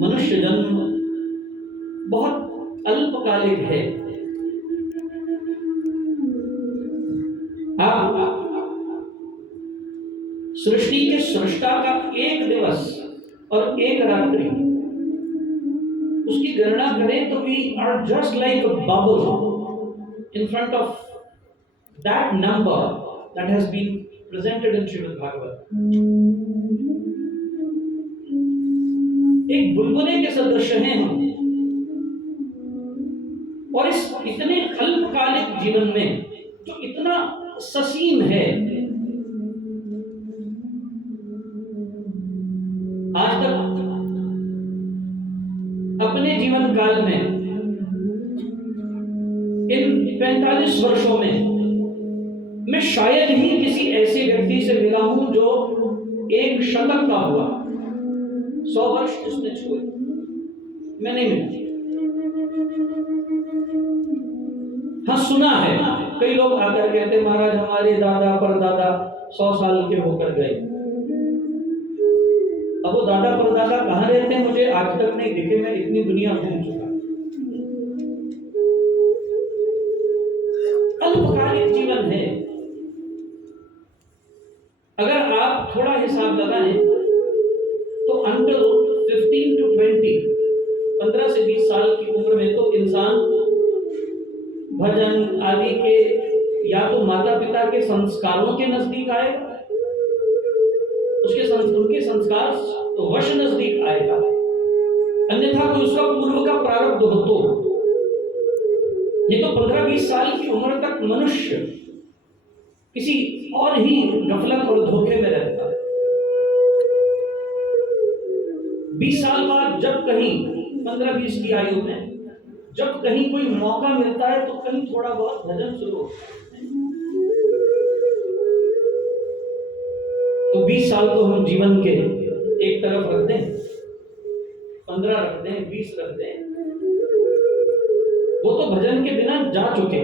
मनुष्य जन्म बहुत अल्पकालिक है। आप सृष्टि के सृष्टा का एक दिवस और एक रात्रि उसकी गणना करें तो we are just like a bubble in front of that number that has been presented in Shrimad Bhagavat. एक बुलबुले के सदृश हैं हम, और इस इतने अल्पकालिक जीवन में जो इतना ससीम है, आज तक अपने जीवन काल में इन 45 वर्षों में मैं शायद ही किसी ऐसे व्यक्ति से मिला हूं जो एक शतक का हुआ, 100 वर्ष उसने छुए, मैं नहीं मिला। हाँ, सुना है कई लोग आकर कहते महाराज हमारे दादा परदादा 100 साल के होकर गए। अब वो दादा परदादा कहाँ रहते हैं मुझे आज तक नहीं दिखे, मैं इतनी दुनिया घूम चुका। अल्पकालिक जीवन है। अगर आप थोड़ा हिसाब लगाएं तो अंटिल 15 to 20, 15 से 20 साल की उम्र में तो इंसान भजन आदि के या तो माता पिता के संस्कारों के नजदीक आएगा, उनके संस्कार वश नजदीक आएगा, अन्यथा कोई उसका पूर्व का प्रारब्ध हो तो। ये तो 15-20 साल की उम्र तक मनुष्य किसी और ही गफलत और धोखे में रहता है। 20 साल बाद जब कहीं 15-20 की आयु में जब कहीं कोई मौका मिलता है तो कहीं थोड़ा बहुत भजन शुरू होता है। तो 20 साल तो हम जीवन के एक तरफ रख दें, 15 रख दें, 20 रख दें, वो तो भजन के बिना जा चुके।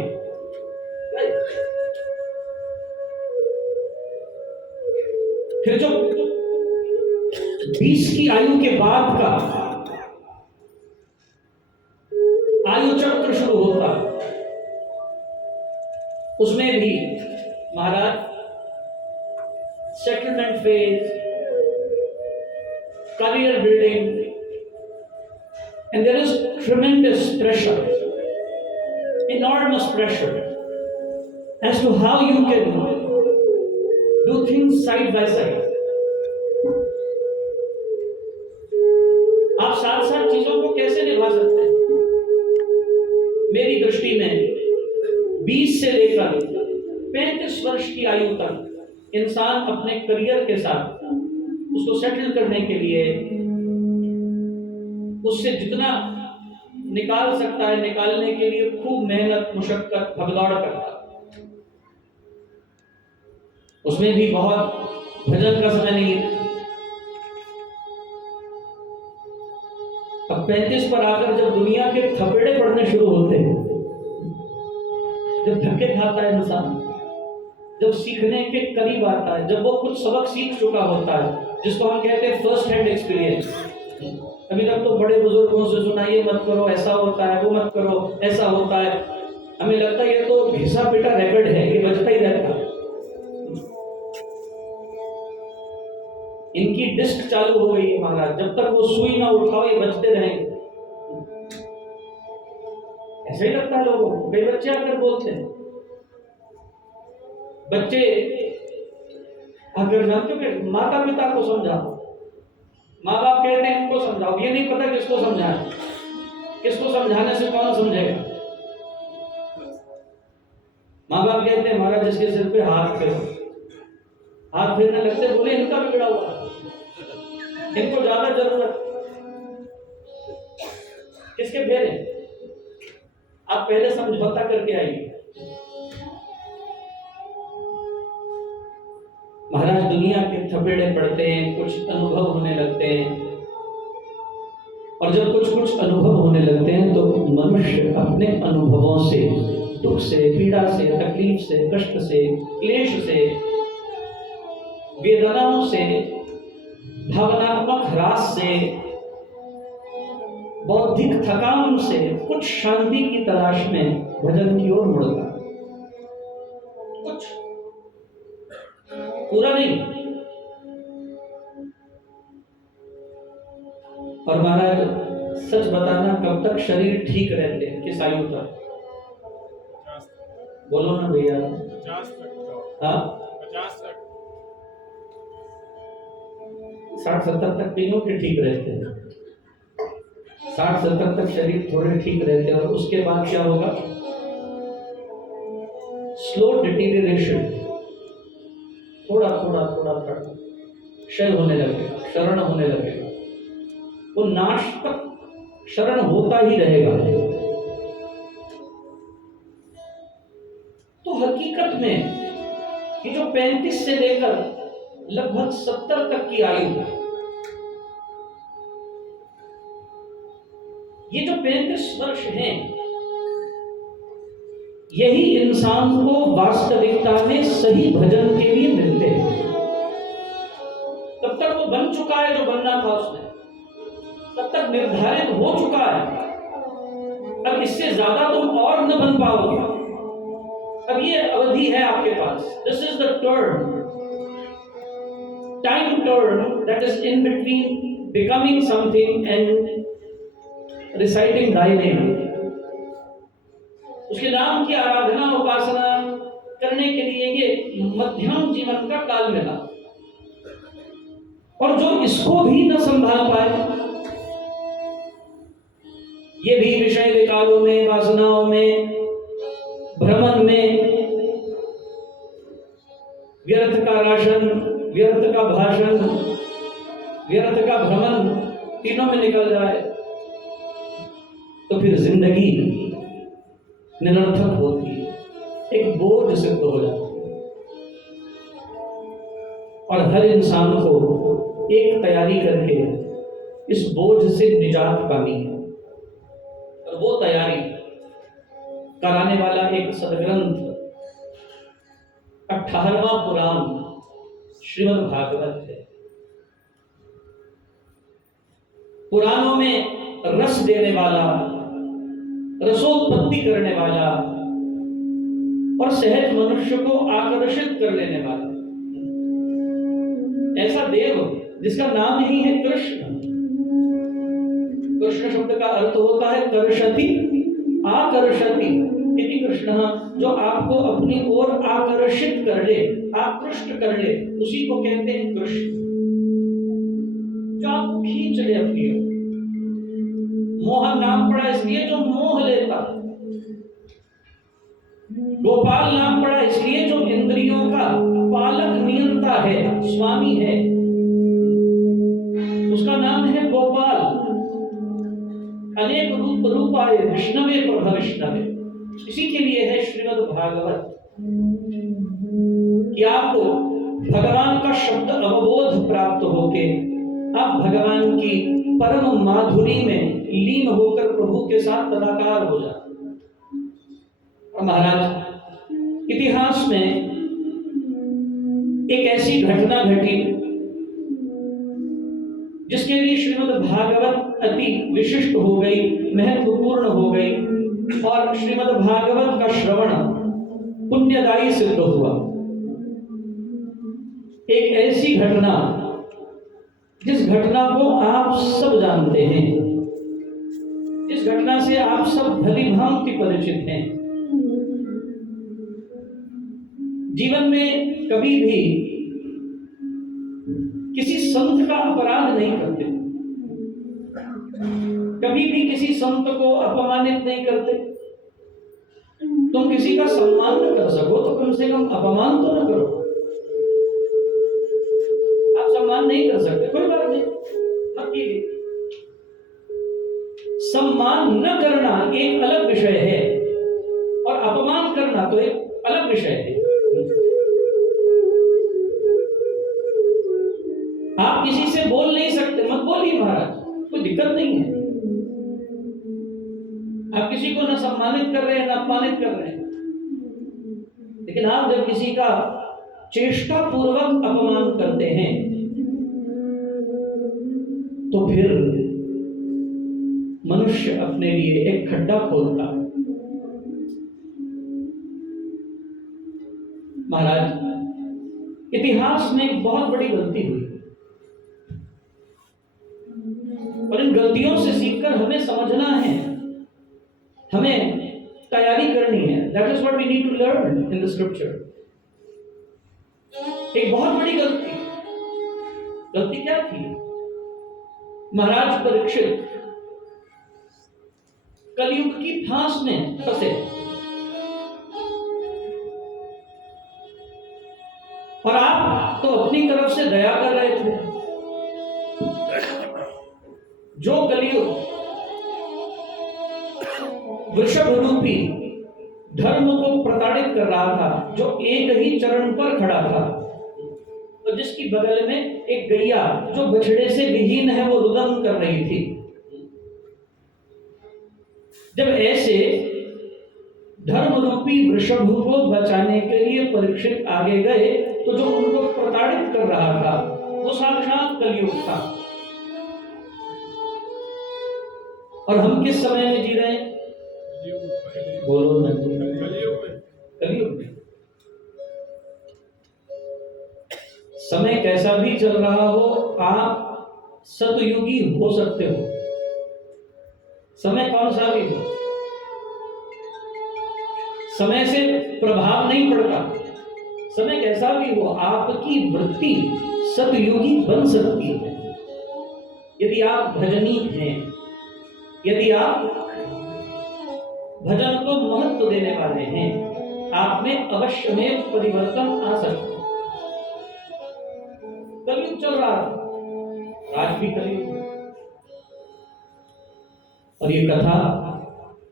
फिर जो 20 की आयु के बाद का आयु चक्र शुरू होता, उसमें भी महाराज settlement phase, career building, and there is tremendous pressure, enormous pressure as to how you can do things side by side. आप साथ साथ चीजों को कैसे निभा सकते हैं? मेरी दृष्टि में 20 से लेकर 35 वर्ष की आयु तक इंसान अपने करियर के साथ उसको सेटल करने के लिए उससे जितना निकाल सकता है निकालने के लिए खूब मेहनत मुशक्कत भगदौड़ करता है। उसमें भी बहुत भजन का समय नहीं है। अब 35 पर आकर जब दुनिया के थपेड़े पड़ने शुरू होते हैं, जब धक्के खाता है इंसान, जब सीखने के करीब आता है, जब वो कुछ सबक सीख चुका होता है जिसको हम कहते हैं फर्स्ट हैंड एक्सपीरियंस। अभी तक तो बड़े बुजुर्गों से सुना ये मत करो ऐसा होता है, वो मत करो ऐसा होता है, हमें लगता है ये तो घिसा पिटा रेकॉर्ड है, ये बजता ही रहता है। इनकी डिस्क चालू हो गई है महाराज, जब तक वो सुई ना उठाओ ये बजते रहेंगे। ऐसा ही लगता है लोगों को। कई बच्चे आकर बोलते हैं, बच्चे अगर जानते हो माता पिता को समझाओ, माँ बाप कहते हैं इनको समझाओ, ये नहीं पता किसको समझाए, किसको समझाने से कौन समझेगा। माँ बाप कहते हैं महाराज जिसके सिर पे हाथ फेरो, हाथ फेरने लगते बोले इनका बिगड़ा हुआ, इनको ज्यादा जरूरत, किसके फेरे? आप पहले समझौता करके आइए। महाराज दुनिया के थपेड़े पड़ते हैं, कुछ अनुभव होने लगते हैं, और जब कुछ कुछ अनुभव होने लगते हैं तो मनुष्य अपने अनुभवों से, दुख से, पीड़ा से, तकलीफ से, कष्ट से, क्लेश से, वेदनाओं से, भावनात्मक ह्रास से बौद्धिक थकान से कुछ शांति की तलाश में भजन की ओर मुड़ता, कुछ, पूरा नहीं। और महाराज सच बताना, कब तक शरीर ठीक रहते हैं, किस आयु तक? बोलो ना भैया। 50 तक। हाँ, 50 तक। 60-70 तक तीनों के ठीक रहते हैं। 60-70 तक शरीर थोड़े ठीक रहते हैं, और उसके बाद क्या होगा? स्लो डिटीरियरेशन, थोड़ा थोड़ा थोड़ा थोड़ा क्षय होने लगेगा, क्षरण होने लगेगा। वो नाश तक क्षरण होता ही रहेगा। तो हकीकत में ये जो 35 से लेकर लगभग 70 तक की आयु है, ये जो 35 वर्ष हैं, यही इंसान को वास्तविकता में सही भजन के लिए मिलते हैं। तब तक वो बन चुका है जो बनना था उसने, तब तक निर्धारित हो चुका है। अब इससे ज्यादा तुम और न बन पाओगे। अब ये अवधि है आपके पास। This is the term, time term that is in between becoming something and reciting thy name. उसके नाम की आराधना उपासना करने के लिए ये मध्यम जीवन का काल मिला। और जो इसको भी न संभाल पाए, ये भी विषय विकारों में, वासनाओं में, भ्रमण में, व्यर्थ का राशन, व्यर्थ का भाषण, व्यर्थ का भ्रमण, तीनों में निकल जाए तो फिर जिंदगी निरर्थक होती है, एक बोझ सिद्ध हो जाती है। और हर इंसान को एक तैयारी करके इस बोझ से निजात पानी है, और वो तैयारी कराने वाला एक सदग्रंथ 18वां पुराण श्रीमद् भागवत है। पुराणों में रस देने वाला, रसोत्पत्ति करने वाला और सहज मनुष्य को आकर्षित कर लेने वाला ऐसा देव जिसका नाम ही है कृष्ण। कृष्ण शब्द का अर्थ होता है कर्षति, आकर्षति इति कृष्ण, जो आपको अपनी ओर आकर्षित कर ले, आकृष्ट कर ले, उसी को कहते हैं कृष्ण। जो आपको खींच ले अपनी ओर। मोहन नाम पड़ा इसलिए जो मोह लेता। गोपाल नाम पड़ा इसलिए जो इंद्रियों का पालक नियंता है, स्वामी है, उसका नाम है गोपाल। अनेक रूप रूपाय विष्णवे प्रभविष्णवे, इसी के लिए है श्रीमद् भागवत कि आपको भगवान का शब्द अवबोध प्राप्त होके आप भगवान की परम माधुरी में लीन होकर प्रभु के साथ तदाकार हो जाते। और महाराज इतिहास में एक ऐसी घटना घटी जिसके लिए श्रीमद् भागवत अति विशिष्ट हो गई, महत्वपूर्ण हो गई, और श्रीमद् भागवत का श्रवण पुण्यदायी सिद्ध हुआ। एक ऐसी घटना जिस घटना को आप सब जानते हैं, जिस घटना से आप सब भली भांति परिचित हैं। जीवन में कभी भी किसी संत का अपराध नहीं करते, कभी भी किसी संत को अपमानित नहीं करते। तुम किसी का सम्मान न कर सको तो कम से कम अपमान तो न करो। आप सम्मान नहीं कर सकते, कोई बात नहीं, मत कीजिए। सम्मान न करना एक अलग विषय है और अपमान करना तो एक अलग विषय है। आप किसी से बोल नहीं सकते, मत बोलिए महाराज, कोई दिक्कत नहीं है। आप किसी को न सम्मानित कर रहे हैं न अपमानित कर रहे हैं, लेकिन आप जब किसी का चेष्टा पूर्वक अपमान करते हैं तो फिर मनुष्य अपने लिए एक खड्डा खोदता। महाराज, इतिहास में एक बहुत बड़ी गलती हुई और इन गलतियों से सीखकर हमें समझना है, हमें तैयारी करनी है। That is what we need to learn in the scripture. एक बहुत बड़ी गलती क्या थी? महाराज परीक्षित कलयुग की फांस में फंसे और आप तो अपनी तरफ से दया कर रहे थे। जो कलयुग वृषभ रूपी धर्म को प्रताड़ित कर रहा था, जो एक ही चरण पर खड़ा था और जिसकी बगल में एक गैया जो बछड़े से विहीन है वो रुदन कर रही थी, जब ऐसे धर्म रूपी वृषभ को बचाने के लिए परीक्षित आगे गए तो जो उनको प्रताड़ित कर रहा था वो साक्षात कलयुग था। और हम किस समय में जी रहे हैं? बोलो ना, कलयुग में। समय कैसा भी चल रहा हो, आप सतयुगी हो सकते हो। समय कौन सा भी हो, समय से प्रभाव नहीं पड़ता। समय कैसा भी हो, आपकी वृत्ति सतयुगी बन सकती है यदि आप भजनी हैं, यदि आप भजन को महत्व देने वाले हैं। आप में अवश्य में परिवर्तन आ सकता है। कलयुग चल रहा था, आज भी कलयुग है। और ये कथा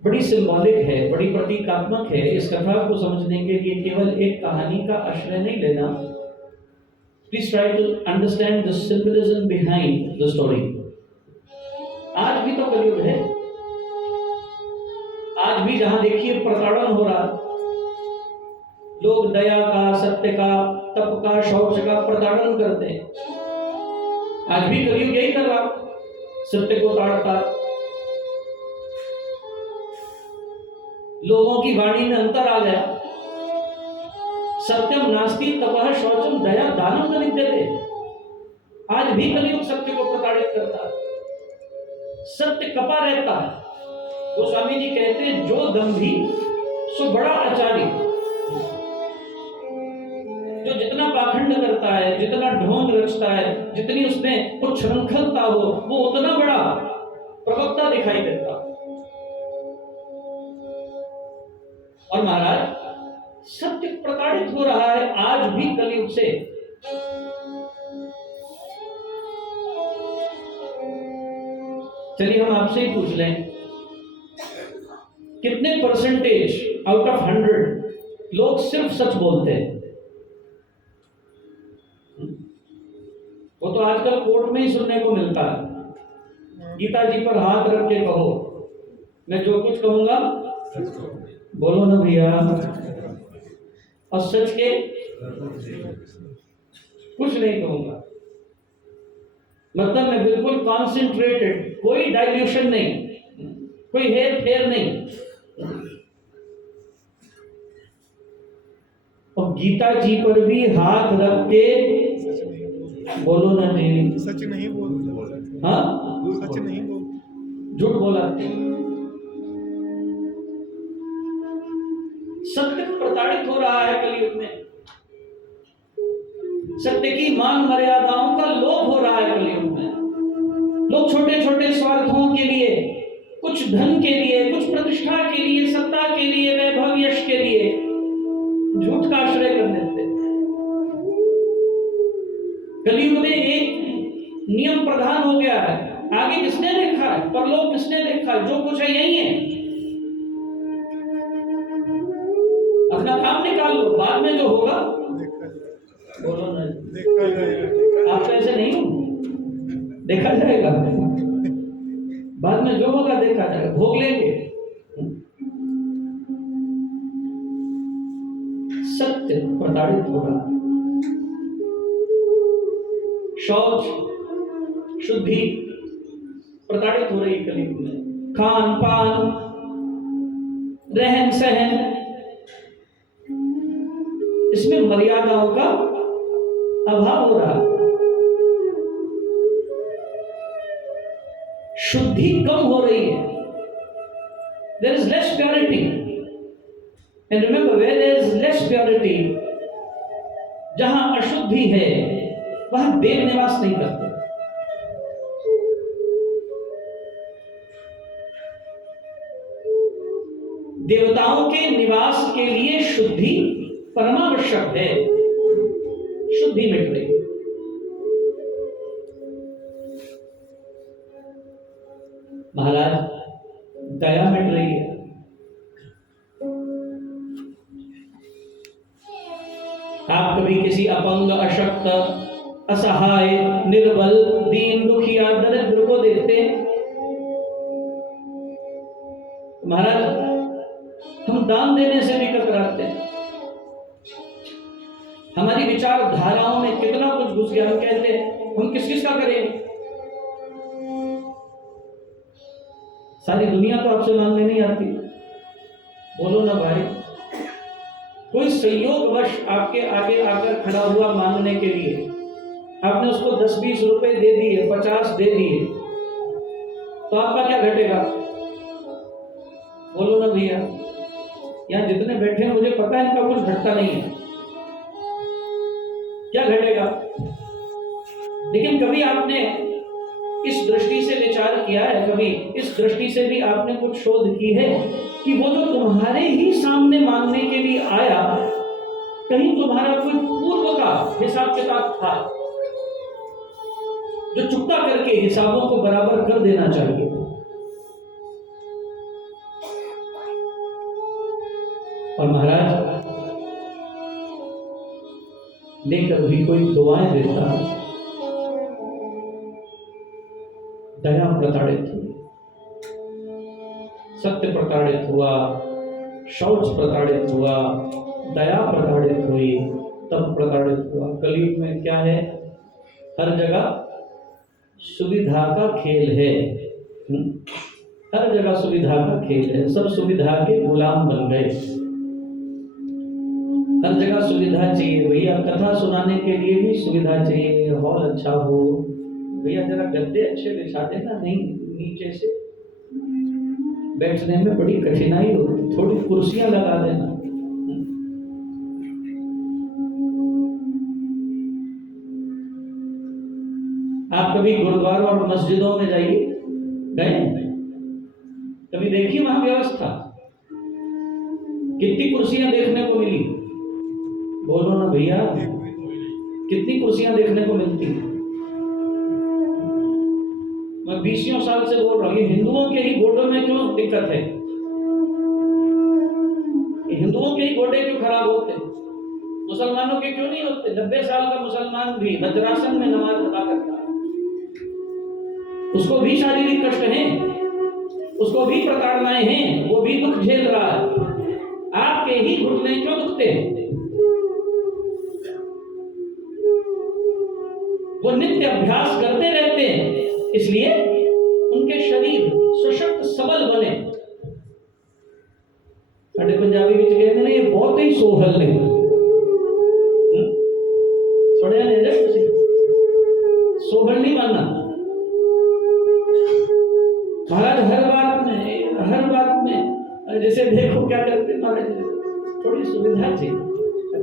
बड़ी सिंबॉलिक है, बड़ी प्रतीकात्मक है। इस कथा को समझने के लिए केवल एक कहानी का आश्रय नहीं लेना। Please try to understand the symbolism behind the story. आज भी तो कलयुग है। आज भी जहां देखिए प्रताड़न हो रहा, लोग दया का, सत्य का, तप का, शौच का प्रताड़न करते हैं। आज भी कलयुग यही कर रहा, सत्य को ताड़ता। लोगों की वाणी में अंतर आ गया। सत्यम नास्ति तपः शौचम दया दानम न विद्यते। आज भी कलयुग सत्य को प्रताड़ित करता है, सत्य कपा रहता है। गोस्वामी जी कहते हैं, जो दंभी सो बड़ा आचार्य। जो जितना पाखंड करता है, जितना ढोंग रचता है, जितनी उसमें कुछ श्रृंखलता हो, वो उतना बड़ा प्रवक्ता दिखाई देता। और महाराज, सत्य प्रताड़ित हो रहा है आज भी कलयुग से। चलिए हम आपसे ही पूछ लें, कितने परसेंटेज आउट ऑफ 100 लोग सिर्फ सच बोलते हैं? वो तो आजकल कोर्ट में ही सुनने को मिलता है। गीता जी पर हाथ रख के कहो, मैं जो कुछ कहूंगा बोलो ना भैया, और सच के कुछ नहीं कहूंगा। मतलब मैं बिल्कुल कॉन्सेंट्रेटेड, कोई डाइल्यूशन नहीं, कोई हेर फेर नहीं। और गीता जी पर भी हाथ रख के बोलो ना जी, सच नहीं बोल, हाँ सच नहीं बोल, झूठ बोला। सत्य प्रताड़ित हो रहा है कलयुग में। सत्य की मान मर्यादाओं का लोप हो रहा है कलयुग में। लोग छोटे छोटे स्वार्थों के लिए, कुछ धन के लिए, कुछ प्रतिष्ठा के लिए, सत्ता के लिए, वैभव यश के लिए झूठ का आश्रय कर लेते। कलयुग में एक नियम प्रधान हो गया है। आगे किसने देखा है, परलोक किसने देखा है? जो कुछ है यही है। अपना काम निकाल लो, बाद में जो होगा बोलो ना, देखा जाएगा। आप ऐसे नहीं हो, देखा जाएगा। बाद में जो होगा देखा जाएगा, भोग लेंगे। सत्य प्रताड़ित हो रहा, शौच शुद्धि प्रताड़ित हो रही कलयुग में। खान पान, रहन सहन, इसमें मर्यादाओं का अभाव हो रहा, शुद्धि कम हो रही है। There is less purity. And remember, where there is less purity, जहां अशुद्धि है वहां देव निवास नहीं करते। देवताओं के निवास के लिए शुद्धि परमावश्यक है। शुद्धि मिट गई। महाराज, दया मिट रही है। आप कभी किसी अपंग, अशक्त, असहाय, निर्बल, दीन, दुखिया, दरिद्र को देखते हैं? महाराज, हम दान देने से भी कतराते हैं। हमारी विचारधाराओं में कितना कुछ घुस गया। हम कहते हैं हम किस किस का करें? सारी दुनिया तो आपसे मांगने नहीं आती। बोलो ना भाई। कोई संयोगवश आपके आगे आकर खड़ा हुआ मांगने के लिए, आपने उसको 10-20 रुपए दे दिए, 50 दे दिए, तो आपका क्या घटेगा? बोलो ना भैया। यहाँ जितने बैठे हैं मुझे पता है इनका कुछ घटता नहीं है। क्या घटेगा? लेकिन कभी आपने इस दृष्टि से विचार किया है, कभी इस दृष्टि से भी आपने कुछ शोध की है कि वो जो तुम्हारे ही सामने मांगने के लिए आया, कहीं तुम्हारा कोई पूर्व का हिसाब किताब था जो चुकता करके हिसाबों को बराबर कर देना चाहिए। और महाराज, लेकर भी कोई दुआएं देता, दया प्रताड़ित हुई, सत्य प्रताड़ित हुआ, शौच प्रताड़ित हुआ, दया प्रताड़ित हुई, तब प्रताड़ित हुआ। कलयुग में क्या है? हर जगह सुविधा का खेल है। हर जगह सुविधा का खेल है। सब सुविधा के गुलाम बन गए। हर जगह सुविधा चाहिए। भैया कथा सुनाने के लिए भी सुविधा चाहिए। हॉल अच्छा हो, भैया जरा गद्दे अच्छे बिछा देना, नहीं नीचे से बैठने में बड़ी कठिनाई होती, थोड़ी कुर्सियां लगा देना। आप कभी गुरुद्वारों और मस्जिदों में जाइए, गए? कभी देखिए वहां व्यवस्था? कितनी कुर्सियां देखने को मिली? बोलो ना भैया, कितनी कुर्सियां देखने को मिलती? मैं 20 साल से बोल रहा हूं, ये हिंदुओं के ही गोडों में क्यों दिक्कत है? ये हिंदुओं के ही गोडे क्यों खराब होते? मुसलमानों के क्यों नहीं होते? 90 साल का मुसलमान भी वज्रासन में नमाज अदा करता है, उसको भी शारीरिक कष्ट है, उसको भी प्रताड़नाएं हैं, वो भी दुख झेल रहा है। आपके ही घुटने क्यों दुखते हैं? वो नित्य अभ्यास करते रहते हैं, इसलिए उनके शरीर सशक्त सबल बने। साढ़े पंजाबी विच कहते हैं ये बहुत ही सोहल ने सुनिया नहीं जाए, सोहल नहीं मानना। महाराज हर बात में जैसे देखो क्या करते महाराज, थोड़ी सुविधा चाहिए,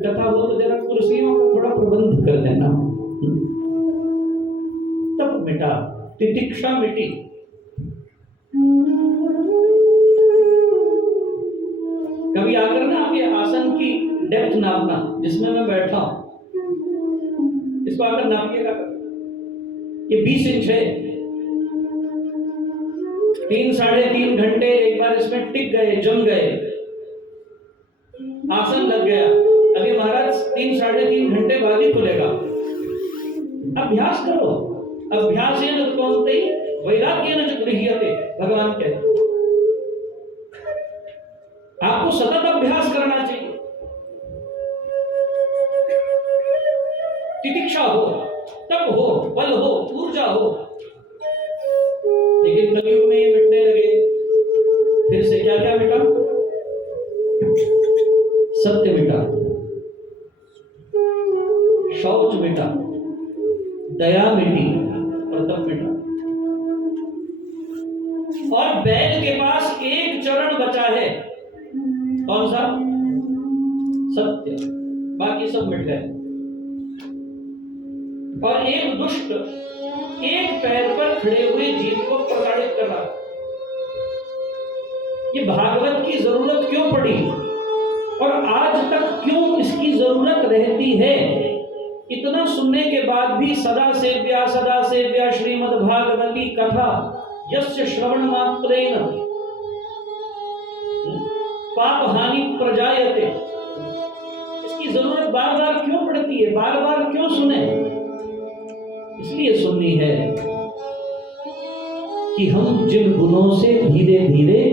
कथा हो तो जरा कुर्सियों का थोड़ा प्रबंध कर देना। तब मिटा, तितिक्षा मिटी। कभी आकर ना आपके आसन की डेप्थ नापना, जिसमें मैं बैठा हूं, इसको आकर नापिएगा। ये 20 इंच है। 3-3.5 घंटे एक बार इसमें टिक गए, जम गए, आसन लग गया। अभी महाराज 3-3.5 घंटे बाद ही खुलेगा। अभ्यास करो। अभ्यासेन कौन्तेय वैराग्येन च गृह्यते, भगवान कहते। आपको सतत अभ्यास करना चाहिए। तितिक्षा हो, तप हो, बल हो, ऊर्जा हो। लेकिन कलयुग में ये मिटने लगे। दया मिटी और तब मिटा। और बैल के पास एक चरण बचा है, कौन सा? सत्य, बाकी सब मिट गए। और एक दुष्ट एक पैर पर खड़े हुए जीव को प्रताड़ित कर रहा। ये भागवत की जरूरत क्यों पड़ी और आज तक क्यों इसकी जरूरत रहती है? इतना सुनने के बाद भी सदा सेव्या श्रीमद् भागवती कथा यस्य श्रवण मात्रेण पाप हानि प्रजायते, इसकी जरूरत बार बार क्यों पड़ती है, बार बार क्यों सुने? इसलिए सुननी है कि हम जिन गुणों से धीरे धीरे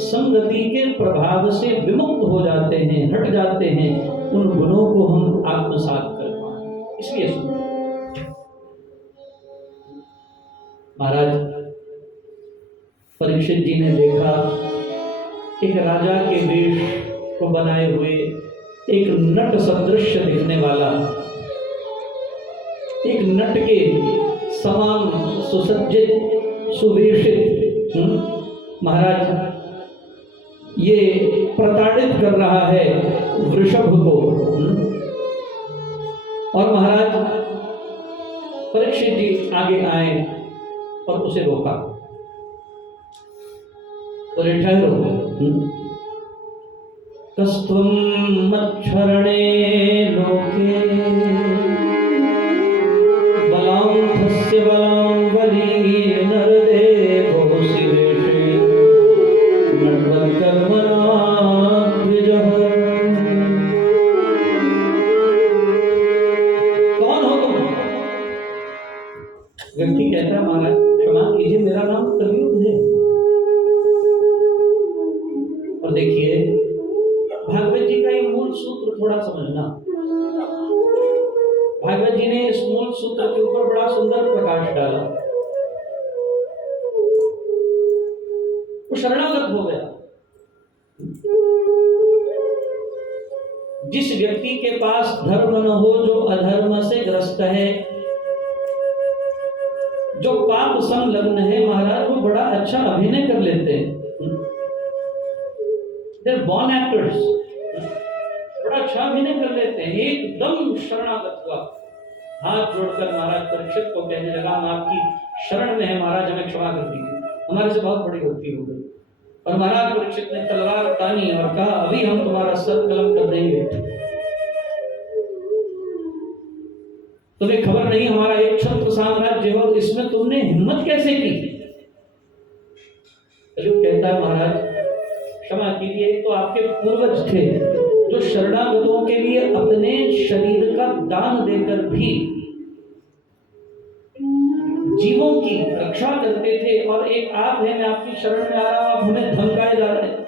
संगति के प्रभाव से विमुक्त हो जाते हैं, हट जाते हैं, उन गुणों को हम आत्मसात कर पाए, इसलिए सुनो। महाराज परीक्षित जी ने देखा एक राजा के वेश को बनाए हुए एक नट सदृश दिखने वाला, एक नट के समान सुसज्जित सुवेशित महाराज ये प्रताड़ित कर रहा है वृषभ को। और महाराज परीक्षित जी आगे आए और उसे रोका, बोले ठहरो, कस्त्वं मच्छरणे लोके बलांधस्य बलां बली नरदेवोऽसि वेषे नटवरकर्मणा द्विजः। कौन हो तुम? व्यक्ति कहता है महाराज क्षमा कीजिए, मेरा नाम कलयुग है। और देखिए भागवत जी का ये मूल सूत्र थोड़ा समझना। भागवत जी ने इस मूल सूत्र के ऊपर बड़ा सुंदर प्रकाश डाला। वो शरणागत हो गया। जिस व्यक्ति के पास धर्म न हो, जो अधर्म से ग्रस्त है, जो पाप संलग्न है, महाराज वो बड़ा अच्छा अभिनय कर लेते हैं। They're born actors, बड़ा अच्छा अभिनय कर लेते हैं। एकदम शरणागत हुआ, हाथ जोड़कर महाराज परीक्षित को कहने लगा, हम आपकी शरण में है महाराज, हमें क्षमा कर दीजिए, हमारे से बहुत बड़ी गलती हो गई। और महाराज परीक्षित ने तलवार तानी और कहा, अभी हम तुम्हारा सर कलम कर देंगे। तुम्हें खबर नहीं हमारा एक छत्र साम्राज्य हो, इसमें तुमने हिम्मत कैसे की? कलयुग कहता है महाराज क्षमा कीजिए, तो आपके पूर्वज थे जो शरणागतों के लिए अपने शरीर का दान देकर भी जीवों की रक्षा करते थे, और एक आप है, मैं आपकी शरण में आ रहा हूं, आप हमें धमकाए जा रहे हैं।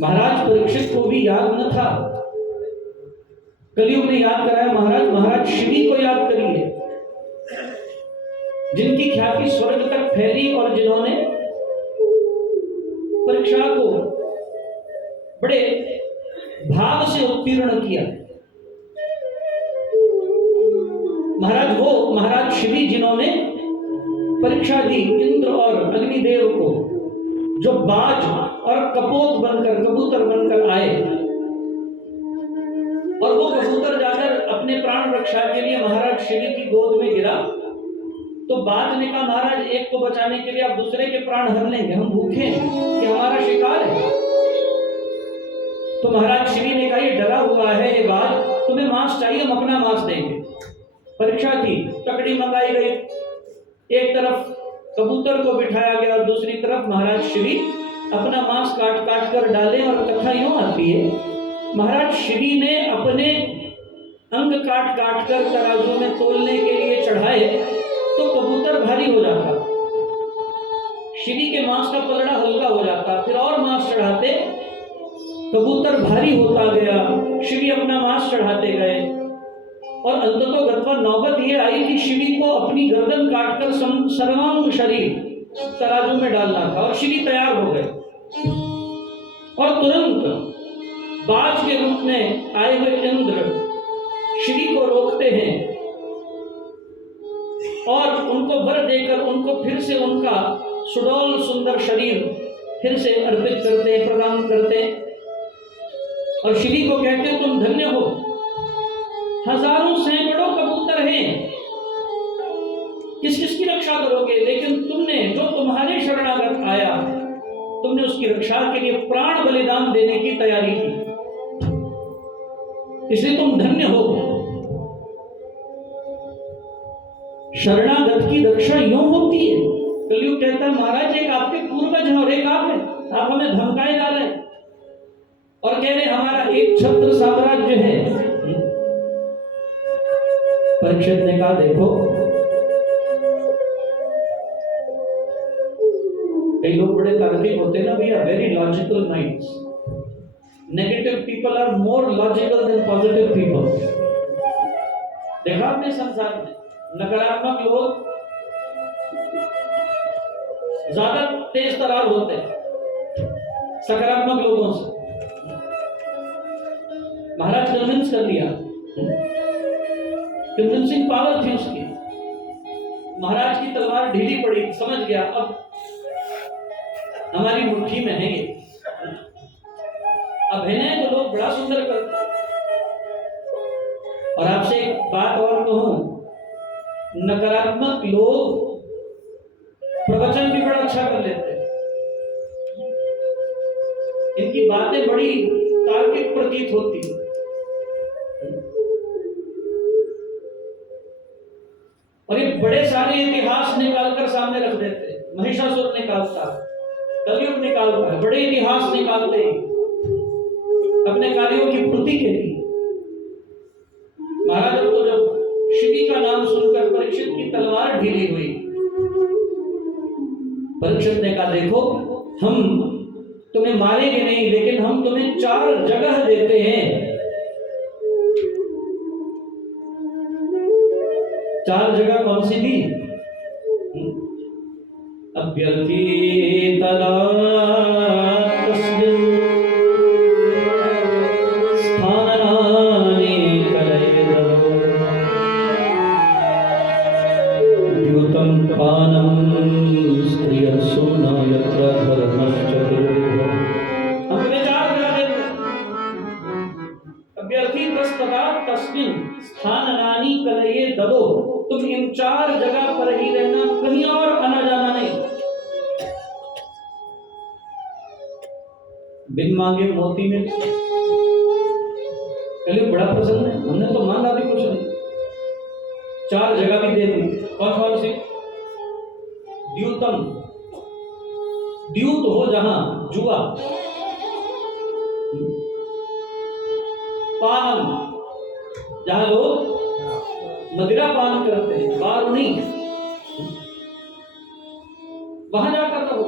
महाराज परीक्षित को भी याद न था, कलयुग ने याद कराया। महाराज शिवी को याद करिए, जिनकी ख्याति स्वर्ग तक फैली और जिन्होंने परीक्षा को बड़े भाव से उत्तीर्ण किया। महाराज शिवी जिन्होंने परीक्षा दी इंद्र और अग्निदेव को, जो बाज और कबूतर बनकर आए, और वो कबूतर जाकर अपने प्राण रक्षा के लिए महाराज शिवी की गोद में गिरा, तो बाज ने कहा महाराज एक को बचाने के लिए आप दूसरे के प्राण हर लेंगे, हम भूखे हैं, कि हमारा शिकार है। तो महाराज शिवी ने कहा ये डरा हुआ है ये बाज, तुम्हें मांस चाहिए, हम अपना मांस देंगे। परीक्षा की तकड़ी मंगाई गई, एक तरफ कबूतर को बिठाया गया और दूसरी तरफ महाराज शिवी अपना मांस काट कर डाले। और कथा यूं आती है, महाराज शिवी ने अपने अंग काट कर तराजू में तोलने के लिए चढ़ाए तो कबूतर भारी हो जाता, शिवी के मांस का पलड़ा हल्का हो जाता, फिर और मांस चढ़ाते, कबूतर भारी होता गया, शिवी अपना मांस चढ़ाते गए, और अंततः नौबत यह आई कि शिवी को अपनी गर्दन काटकर सर्वांग शरीर तराजू में डालना था, और शिवी तैयार हो गए। और तुरंत बाज के रूप में आए हुए इंद्र शिवी को रोकते करते हैं और उनको वर देकर उनको फिर से उनका सुडौल सुंदर शरीर फिर से अर्पित करते हैं, प्रदान करते हैं और श्री को कहते हैं तुम धन्य हो। हजारों सैकड़ों कबूतर हैं, किस किस की रक्षा करोगे, लेकिन तुमने जो तुम्हारे शरणागत आया तुमने उसकी रक्षा के लिए प्राण बलिदान देने की तैयारी की, इसलिए तुम धन्य हो। शरणागत की रक्षा यूं होती है। कलयुग कहता है महाराज एक आपके पूर्वज हैं और एक आप हैं, आप हमें धमकाए जा रहे हैं और कह रहे हमारा एक छत्र साम्राज्य है। परीक्षित ने कहा देखो कई लोग बड़े तार्किक होते हैं ना, we are very logical minds. Negative people are more logical than positive people. देखा आपने संसार में नकारात्मक लोग ज्यादा तेज तरार होते हैं सकारात्मक लोगों से। महाराज कन्विंस कर लिया, कन्विंसिंग पावर थी उसकी। महाराज की तलवार ढीली पड़ी, समझ गया अब हमारी मुट्ठी में है ये। अभिनय तो लोग बड़ा सुंदर करते हैं। और आपसे एक बात और कहूं, नकारात्मक लोग प्रवचन भी बड़ा अच्छा कर लेते हैं, इनकी बातें बड़ी तार्किक प्रतीत होती है। और ये बड़े सारे इतिहास निकालकर सामने रख देते हैं। महिषासुर निकालता है, कलयुग निकालता है, बड़े इतिहास निकालते हैं अपने कार्यों की पूर्ति के लिए। महाराज तो जब शिवी का नाम सुनकर परीक्षित की तलवार ढीली हुई, परीक्षित ने कहा देखो हम तुम्हें मारेंगे नहीं, लेकिन हम तुम्हें 4 जगह देते हैं। 4 जगह कौन सी थी? अभ्यर्थी तदा तस्मिन् स्थाननानि कलयेदरो द्यूतं पानं स्त्रियसूना यत्र धर्मश्चतुर्विधः। हम तुम्हें 4 जगह देते हैं। अभ्यर्थी तदा तस्मिन् स्थाननानि कलयेदरो, तुम इन 4 जगह पर ही रहना, कहीं और आना जाना नहीं। बिन मांगे मोती में कलयुग बड़ा प्रसन्न है, हमने तो मांगा भी कुछ नहीं, 4 जगह भी दे दी। कौन कौन सी? द्यूतम, द्यूत हो जहां जुआ, पानम जहां लोग मदिरा पान करते हैं, वारुणी वहां जाकर रहो।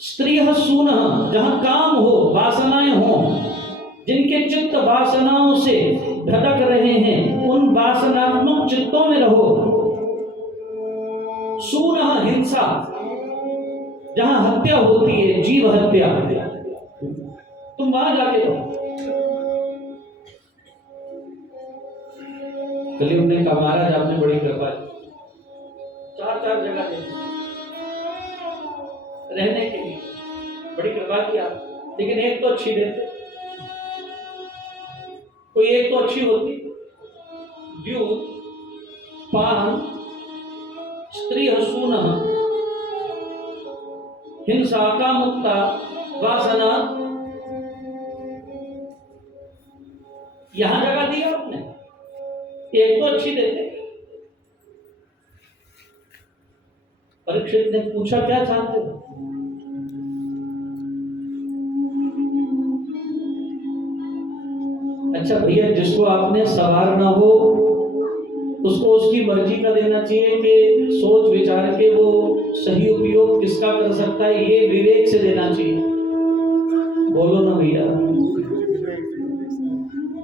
स्त्रीह सूनः, जहां काम हो, वासनाएं हो, जिनके चित्त वासनाओं से भटक रहे हैं, उन वासनात्मक चित्तों में रहो। सूनः हिंसा, जहां हत्या होती है, जीव हत्या, तुम वहां जाके रहो। कलयुग ने कहा महाराज आपने बड़ी कृपा की, 4 जगह दे रहने के लिए, बड़ी कृपा की आप, लेकिन एक तो अच्छी देते, कोई एक तो अच्छी होती। द्यूत, पान, स्त्री हसूना, हिंसा, कामुकता, वासना, यहां जगह दी आपने, एक तो अच्छी देते। परीक्षित ने पूछा क्या चाहते हो? अच्छा भैया, जिसको आपने संवारना हो उसको उसकी मर्जी का देना चाहिए कि सोच विचार के वो सही उपयोग किसका कर सकता है, ये विवेक से देना चाहिए। बोलो ना भैया,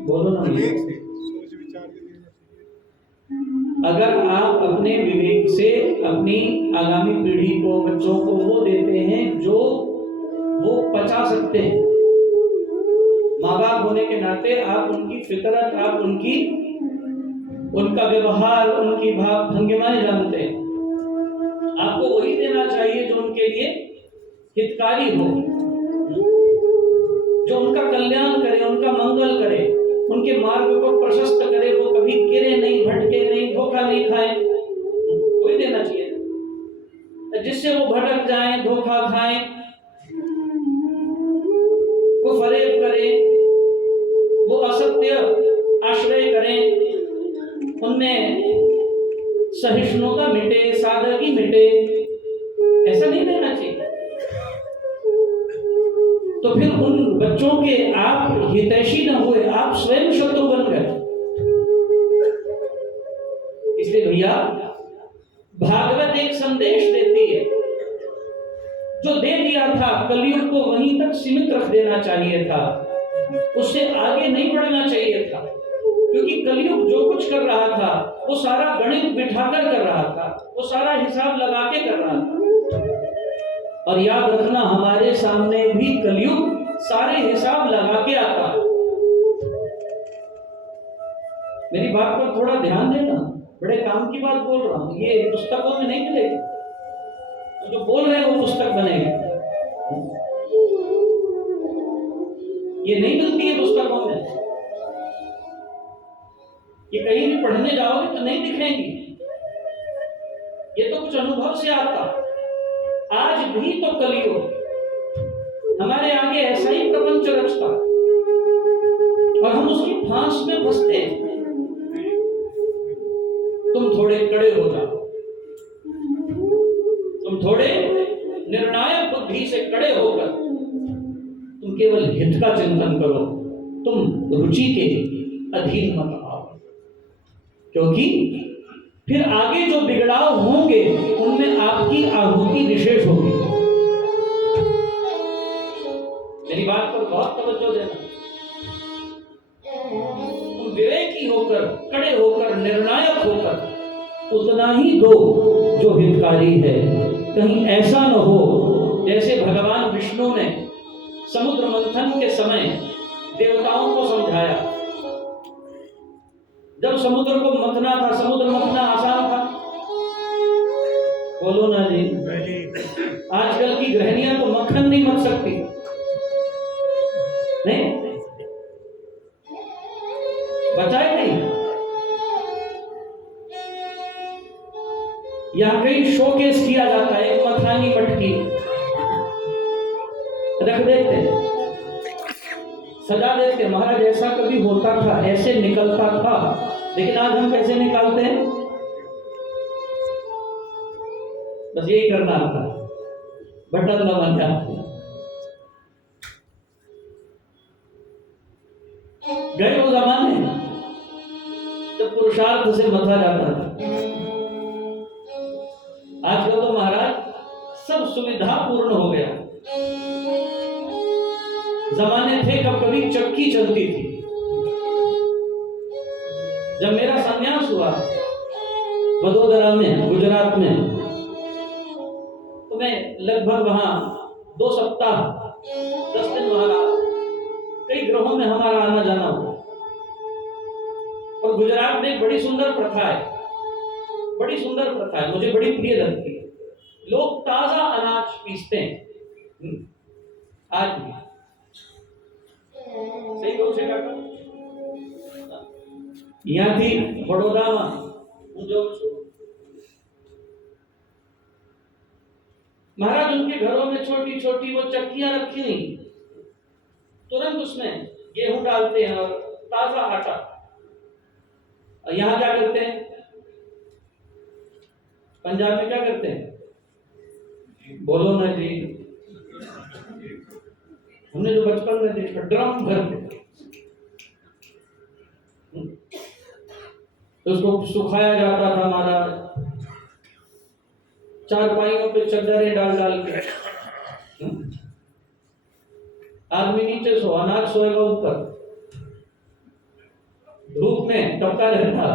बोलो ना भैया। अगर आप अपने विवेक से अपनी आगामी पीढ़ी को, बच्चों को वो देते हैं जो वो पचा सकते हैं, माँ बाप होने के नाते आप उनकी फितरत, आप उनका व्यवहार, उनकी भाव भंगिमाएं जानते हैं। आपको वही देना चाहिए जो उनके लिए हितकारी हो, जो उनका कल्याण करे, उनका मंगल करे, उनके मार्ग को प्रशस्त करे, वो कभी गिरे नहीं, भटके नहीं, धोखा नहीं खाए, वही देना चाहिए। जिससे वो भटक जाएं, धोखा खाएं, वो फरेब करें, वो असत्य आश्रय करें, उनमें सहिष्णुता मिटे, सादगी मिटे, ऐसा नहीं देना चाहिए। तो फिर उन बच्चों के आप हितैषी न हुए, आप स्वयं शत्रु बन गए। इसलिए भैया भागवत एक संदेश देती है, जो दे दिया था कलयुग को वहीं तक सीमित रख देना चाहिए था, उससे आगे नहीं बढ़ना चाहिए था। क्योंकि कलयुग जो कुछ कर रहा था वो सारा गणित बिठाकर कर रहा था, वो सारा हिसाब लगा के कर रहा था। और याद रखना, हमारे सामने भी कलयुग सारे हिसाब लगा के आता। मेरी बात पर थोड़ा ध्यान देना, बड़े काम की बात बोल रहा हूं, ये पुस्तकों में नहीं मिलेगी। जो बोल रहे हैं वो पुस्तक बनेगी, ये नहीं मिलती है पुस्तकों में। ये कहीं भी पढ़ने जाओगे तो नहीं दिखेंगी, ये तो कुछ अनुभव से आता। आज भी तो कलयुग हमारे आगे ऐसा ही प्रपंच रचता और हम उसकी फांस में फंसते हैं। तुम थोड़े कड़े हो जाओ, तुम थोड़े निर्णायक बुद्धि से कड़े होकर तुम केवल हित का चिंतन करो, तुम रुचि के अधीन मत आओ, क्योंकि फिर आगे जो बिगड़ाव होंगे उनमें आपकी आहुति विशेष होगी। मेरी बात पर बहुत तवज्जो देना। तुम विवेकी होकर, कड़े होकर, निर्णायक होकर उतना ही दो जो हितकारी है। कहीं ऐसा न हो जैसे भगवान विष्णु ने समुद्र मंथन के समय देवताओं को समझाया। जब समुद्र को मथना था, समुद्र मथना आसान था, बोलो ना जी। आजकल की गृहिणियां तो मक्खन नहीं मथ सकती, नहीं बचाए नहीं। यहां कई शोकेस किया जाता है, एक मथानी मटकी रख देते हैं, सजा देते। महाराज ऐसा कभी होता था, ऐसे निकलता था, लेकिन आज हम कैसे निकालते हैं? बस यही करना आता, बटन दबा जाते। गए वो जमाने जब पुरुषार्थ से मथा जाता था। आजकल तो महाराज सब सुविधा पूर्ण हो गया। जमाने थे कब कभी चक्की चलती थी। जब मेरा संन्यास हुआ वडोदरा में, गुजरात में, तो मैं लगभग वहां 2 सप्ताह 10 दिन वहां रहा। कई ग्रहों में हमारा आना जाना हुआ। और गुजरात में एक बड़ी सुंदर प्रथा है, बड़ी सुंदर प्रथा है, मुझे बड़ी प्रिय लगती है। लोग ताजा अनाज पीसते हैं आज भी। सही कहूं छे काका? यहांथी વડોદરામાં હું જોઉં છું, महाराज उनके घरों में छोटी छोटी वो चक्कियां रखी हुई, तुरंत उसमें गेहूं डालते हैं और ताजा आटा। और यहाँ क्या करते हैं? पंजाब में क्या करते हैं? बोलो ना जी। हमने जो बचपन में देखा, ड्रम भर के तो उसको सुखाया जाता था महाराज, चारपाइयों पे चद्दरें डाल डाल के। आदमी नीचे सो, अनाज सोएगा ऊपर, धूप में तपता रहता,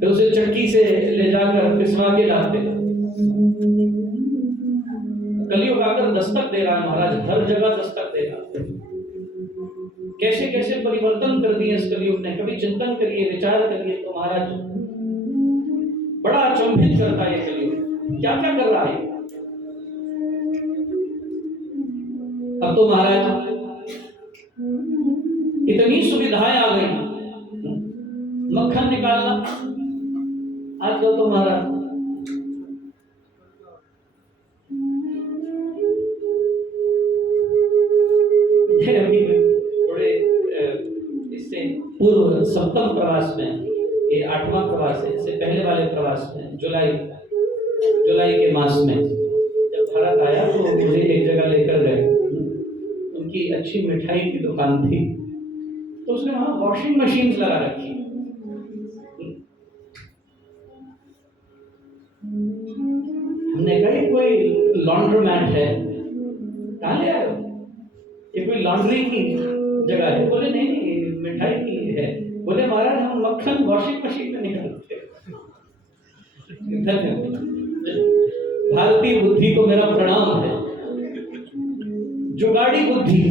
फिर उसे चक्की से ले जाकर पिसवा के लाते। कलयुग आकर दस्तक दे रहा है महाराज, हर जगह दस्तक दे रहा है। कैसे कैसे परिवर्तन कर दिए इस कलयुग ने। कभी चिंतन करिए, विचार करिए तो महाराज बड़ा अचंभित करता है ये कलयुग, क्या क्या कर रहा है। अब तो महाराज इतनी सुविधाएं आ गई, मक्खन निकालना आजकल तो महाराज अभी थोड़े इससे पूर्व सप्तम प्रवास में, ये 8वां प्रवास है, इससे पहले वाले प्रवास में जुलाई के मास में जब भारत आया तो मुझे एक जगह लेकर गए। उनकी अच्छी मिठाई की दुकान थी, तो उसने वहां वॉशिंग मशीन लगा रखी। हमने कहा ये कोई लॉन्ड्रोमैट है, कहाँ ले आए हो? ये कोई लॉन्ड्री की जगह है? बोले नहीं नहीं, मिठाई की है। बोले महाराज हम मक्खन वॉशिंग मशीन में निकालते हैं। भारतीय बुद्धि को मेरा प्रणाम है। जुगाड़ी बुद्धि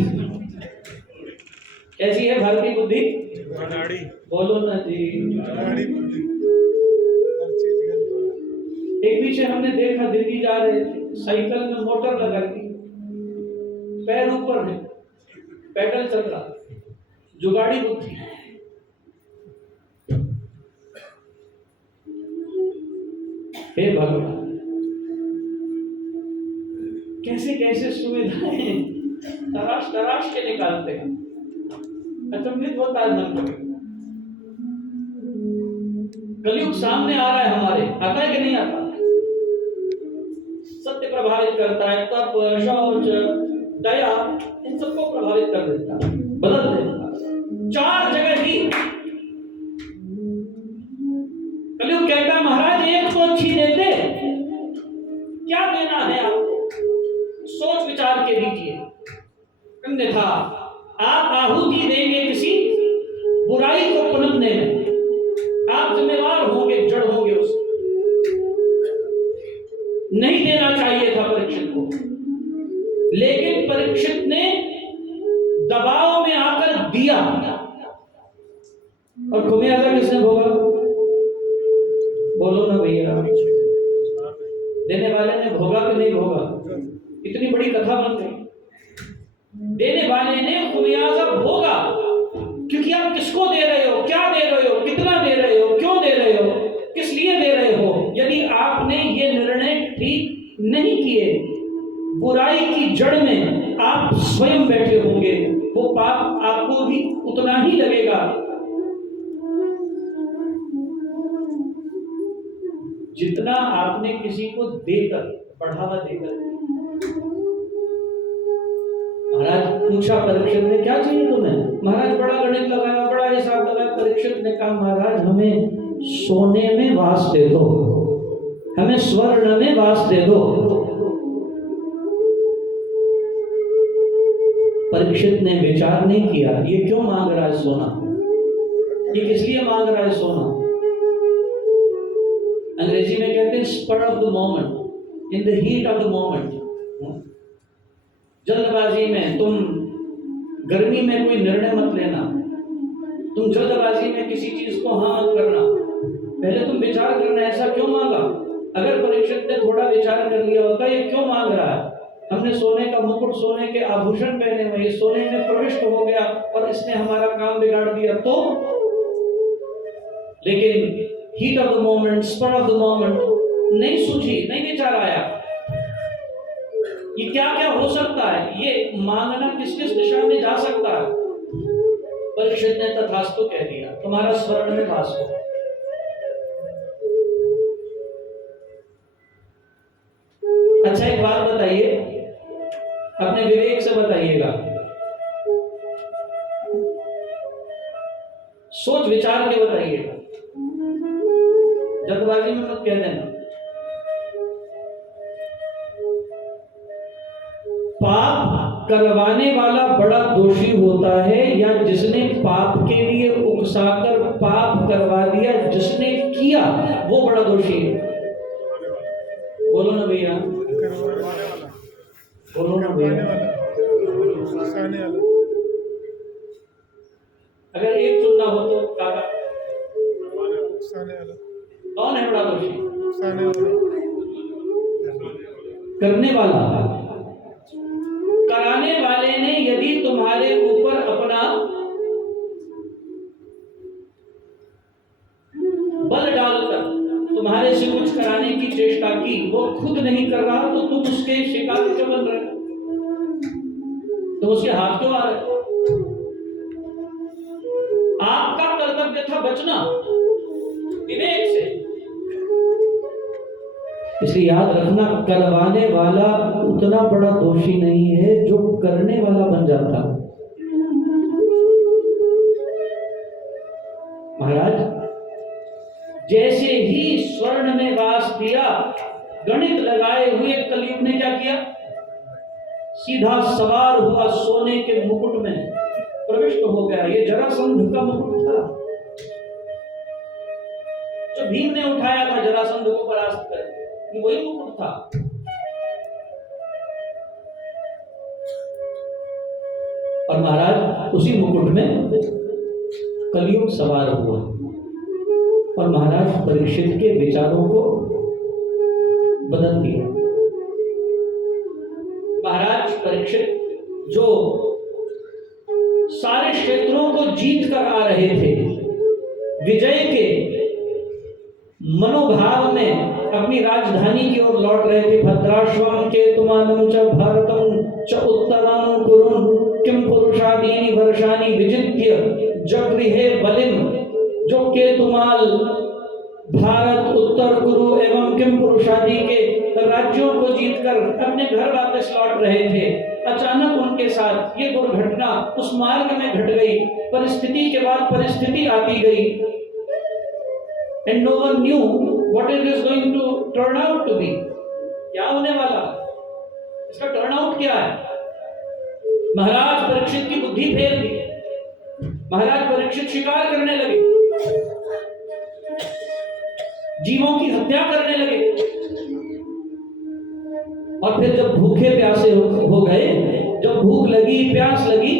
कैसी है भारतीय बुद्धि? जुगाड़ी बोलो ना जी। जुगाड़ी बुद्धि हर चीज का एक पीछे हमने देखा, दिल्ली जा रहे थे, साइकिल में मोटर लगा दी, पैर ऊपर है, पैडल चल रहा, जुगाड़ी बुद्धि। हे भगवान, कैसे कैसे सुविधाएं तराश तराश के निकालते हैं, अचंभित होता है मन को। कलयुग सामने आ रहा है हमारे, आता है कि नहीं आता? सत्य प्रभावित करता है, तप, शौच, दया, इन सबको प्रभावित कर देता है, बदल देता है। 4 जगह ही कलयुग कहता है महाराज एक तो अच्छी देते, क्या देना है आपको? सोच विचार के दीजिए, अन्यथा आप आहुति देंगे किसी बुराई को पनपने में, आप जिम्मेवार होंगे, जड़ होंगे उसके। नहीं देना चाहिए था परीक्षित को, लेकिन परीक्षित ने दबाव में आकर दिया, और खुमियाजा किसने भोगा? बोलो ना भैया, देने वाले ने भोगा कि नहीं भोगा? इतनी बड़ी कथा बन गई। देने वाले ने खुमियाजा भोगा, क्योंकि आप किसको दे रहे हो, क्या दे रहे हो, कितना दे रहे हो, क्यों दे रहे हो, किस लिए दे रहे हो। यदि आपने ये निर्णय ठीक नहीं किए, बुराई की जड़ में आप स्वयं बैठे होंगे, वो पाप आपको भी उतना ही लगेगा जितना आपने किसी को देकर, बढ़ावा देकर। महाराज पूछा परीक्षित ने, क्या चाहिए तुम्हें? महाराज बड़ा गणित लगाया, बड़ा हिसाब लगाया। परीक्षित ने कहा महाराज हमें सोने में वास दे दो, हमें स्वर्ण में वास दे दो। परीक्षित ने विचार नहीं किया, ये क्यों मांग रहा है सोना, ये किस लिए मांग रहा है सोना। अंग्रेजी में कहते हैं spur of the moment, in the heat of the moment. जल्दबाजी में, तुम गर्मी में कोई निर्णय मत लेना, तुम जल्दबाजी में किसी चीज को हाँ मत करना, पहले तुम विचार करना ऐसा क्यों मांगा। अगर परीक्षित ने थोड़ा विचार कर लिया होता ये क्यों मांग रहा है, हमने सोने का मुकुट, सोने के आभूषण पहने हुए, सोने में प्रविष्ट हो गया और इसने हमारा काम बिगाड़ दिया तो। लेकिन heat of the moment, spur of the moment नहीं सूझी, नहीं विचार आया ये क्या क्या हो सकता है, ये मांगना किस किस दिशा में जा सकता है। परीक्षित ने तथास्तु कह दिया, तुम्हारा स्वर्ण में वास हो। अच्छा एक बात बताइए, अपने विवेक से बताइएगा, सोच विचार के बताइएगा, जल्दबाजी में मत कह देना। पाप करवाने वाला बड़ा दोषी होता है या जिसने पाप के लिए उकसाकर पाप करवा दिया, जिसने किया वो बड़ा दोषी है। बोलो ना भैया, बोलो ना भैया। उकसाने वाला, कौन है बड़ा दोषी? उकसाने वाला, करने वाला। कराने वाले ने यदि तुम्हारे ऊपर अपना बल डालकर तुम्हारे से कुछ कराने की चेष्टा की, वो खुद नहीं कर रहा तो तुम उसके शिकार क्यों बन रहे? तुम उसके हाथ क्यों आ रहे? आपका कर्तव्य था बचना विवेक से। इसलिए याद रखना, करवाने वाला उतना बड़ा दोषी नहीं है जो करने वाला बन जाता। महाराज, जैसे ही स्वर्ण में वास किया, गणित लगाए हुए कलयुग ने क्या किया? सीधा सवार हुआ सोने के मुकुट में प्रविष्ट हो गया। ये जरासंध का मुकुट था जो भीम ने उठाया था जरासंध को परास्त कर, वही मुकुट था। और महाराज उसी मुकुट में कलयुग सवार हुआ और महाराज परीक्षित के विचारों को बदल दिया। महाराज परीक्षित जो सारे क्षेत्रों को जीत कर आ रहे थे, विजय के मनोभाव में अपनी राजधानी की ओर लौट रहे थे। भद्राश्वम केतुमानं च भारतं च उत्तरं कुरुन् किं पुरुषादीनि वर्षाणि विजित्य जगृहे बलिम। जो केतुमाल, भारत, उत्तर कुरु एवं किम पुरुषादि के राज्यों को जीतकर अपने घर वापस लौट रहे थे, अचानक उनके साथ ये दुर्घटना उस मार्ग में घट गई। परिस्थिति के बाद परिस्थिति आती गई। And no one knew what it is going to turn out to be. क्या होने वाला, इसका टर्न आउट क्या है? महाराज परीक्षित की बुद्धि फेल दी। महाराज परीक्षित शिकार करने लगे, जीवों की हत्या करने लगे। और फिर जब भूखे प्यासे हो गए, जब भूख लगी, प्यास लगी,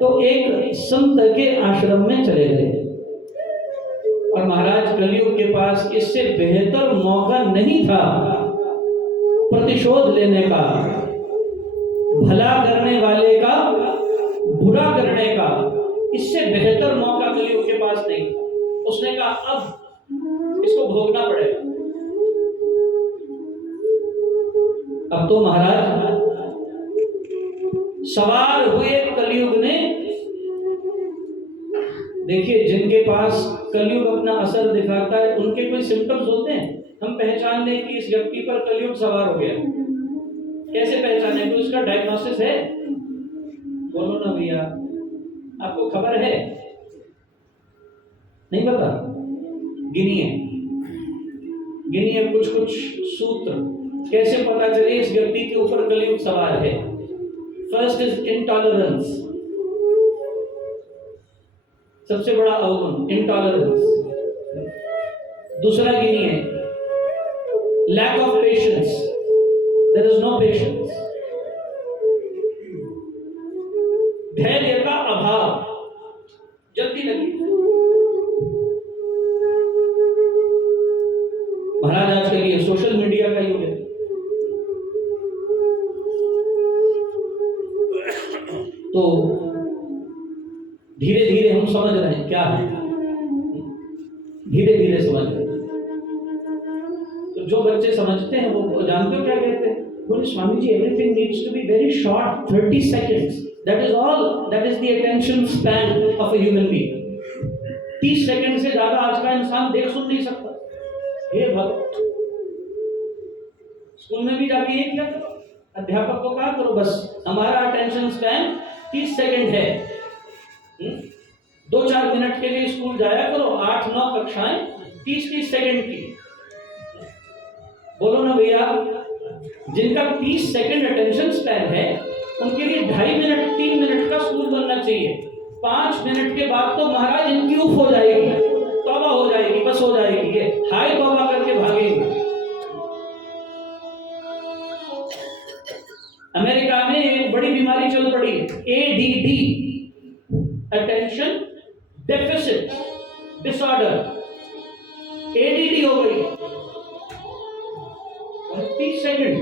तो एक संत के आश्रम में चले गए। और महाराज कलयुग के पास इससे बेहतर मौका नहीं था प्रतिशोध लेने का, भला करने वाले का बुरा करने का। इससे बेहतर मौका कलयुग के पास नहीं। उसने कहा अब इसको भोगना पड़ेगा। अब तो महाराज सवार हुए कलयुग ने। देखिए, जिनके पास कलयुग अपना असर दिखाता है उनके कोई सिम्टम्स होते हैं, हम पहचान लें कि इस व्यक्ति पर कलयुग सवार हो गया। कैसे पहचाने? तो इसका डायग्नोसिस है? बोलो ना भैया, आपको खबर है? नहीं पता? गिनिए कुछ कुछ सूत्र, कैसे पता चले इस व्यक्ति के ऊपर कलयुग सवार है। फर्स्ट इज इंटॉलरेंस, सबसे बड़ा अवगुण इंटॉलरेंस। दूसरा गिनिए lack of patience, there is no patience. धैर्य का अभाव, जल्दी लगी। महाराज आज के लिए सोशल मीडिया का युग है, तो धीरे धीरे हम समझ रहे हैं क्या है, धीरे धीरे समझ रहे हैं। तो जो बच्चे समझते हैं वो जानते हो क्या कहते हैं? बोले Swami ji, everything needs to be very short, 30 seconds, that is all, that is the attention span of a human being. 30 second से ज्यादा आज का इंसान देख सुन नहीं सकता। हे भक्त, स्कूल में भी जाके ये क्या करो, अध्यापक को कहा करो बस हमारा अटेंशन स्पैन 30 सेकंड है। 2-4 मिनट के लिए स्कूल जाया करो, 8-9 कक्षाएं 30-30 सेकंड की। बोलो ना भैया, जिनका 30 सेकंड अटेंशन स्पैन है उनके लिए 2.5 मिनट 3 मिनट का स्कूल बनना चाहिए। 5 मिनट के बाद तो महाराज इनकी उफ हो जाएगी, तौबा हो जाएगी, बस हो जाएगी, ये हाय तौबा करके भागेंगे। अमेरिका में एक बड़ी बीमारी चल पड़ी है, ADD, attention deficit disorder. ADD हो गई 30 सेकंड।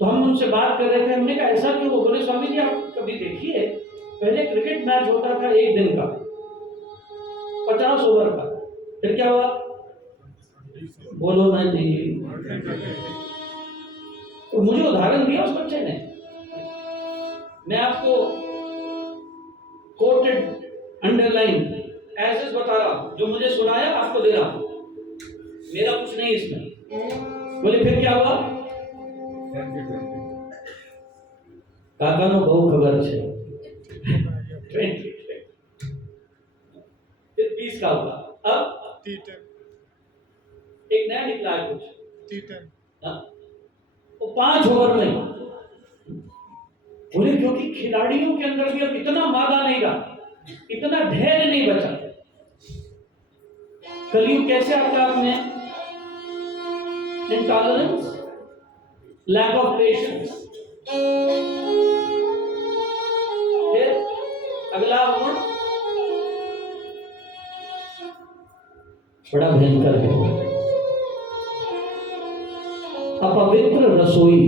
तो हम उनसे बात कर रहे थे, हमने कहा ऐसा क्यों? वो बोले स्वामी जी आप कभी देखिए, पहले क्रिकेट मैच होता था एक दिन का 50 ओवर का, फिर क्या हुआ? बोलो ना जी। तो मुझे उदाहरण दिया उस बच्चे ने, मैं आपको कोटेड अंडरलाइन एज इज बता रहा हूं, जो मुझे सुनाया आपको दे रहा हूं, मेरा कुछ नहीं इसमें। बोले फिर क्या हुआ? काका नो बहु खबर है 20 फिर 20 का हुआ। अब एक नया निकला है कुछ, वो 5 ओवर में। बोले क्योंकि खिलाड़ियों के अंदर भी अब इतना मादा नहीं रहा, इतना धैर्य नहीं बचा। कलयुग कैसे आता है? आपने इंटॉलरेंस, लैक ऑफ पेशेंस। फिर अगला गुण बड़ा भयंकर है, अपवित्र रसोई।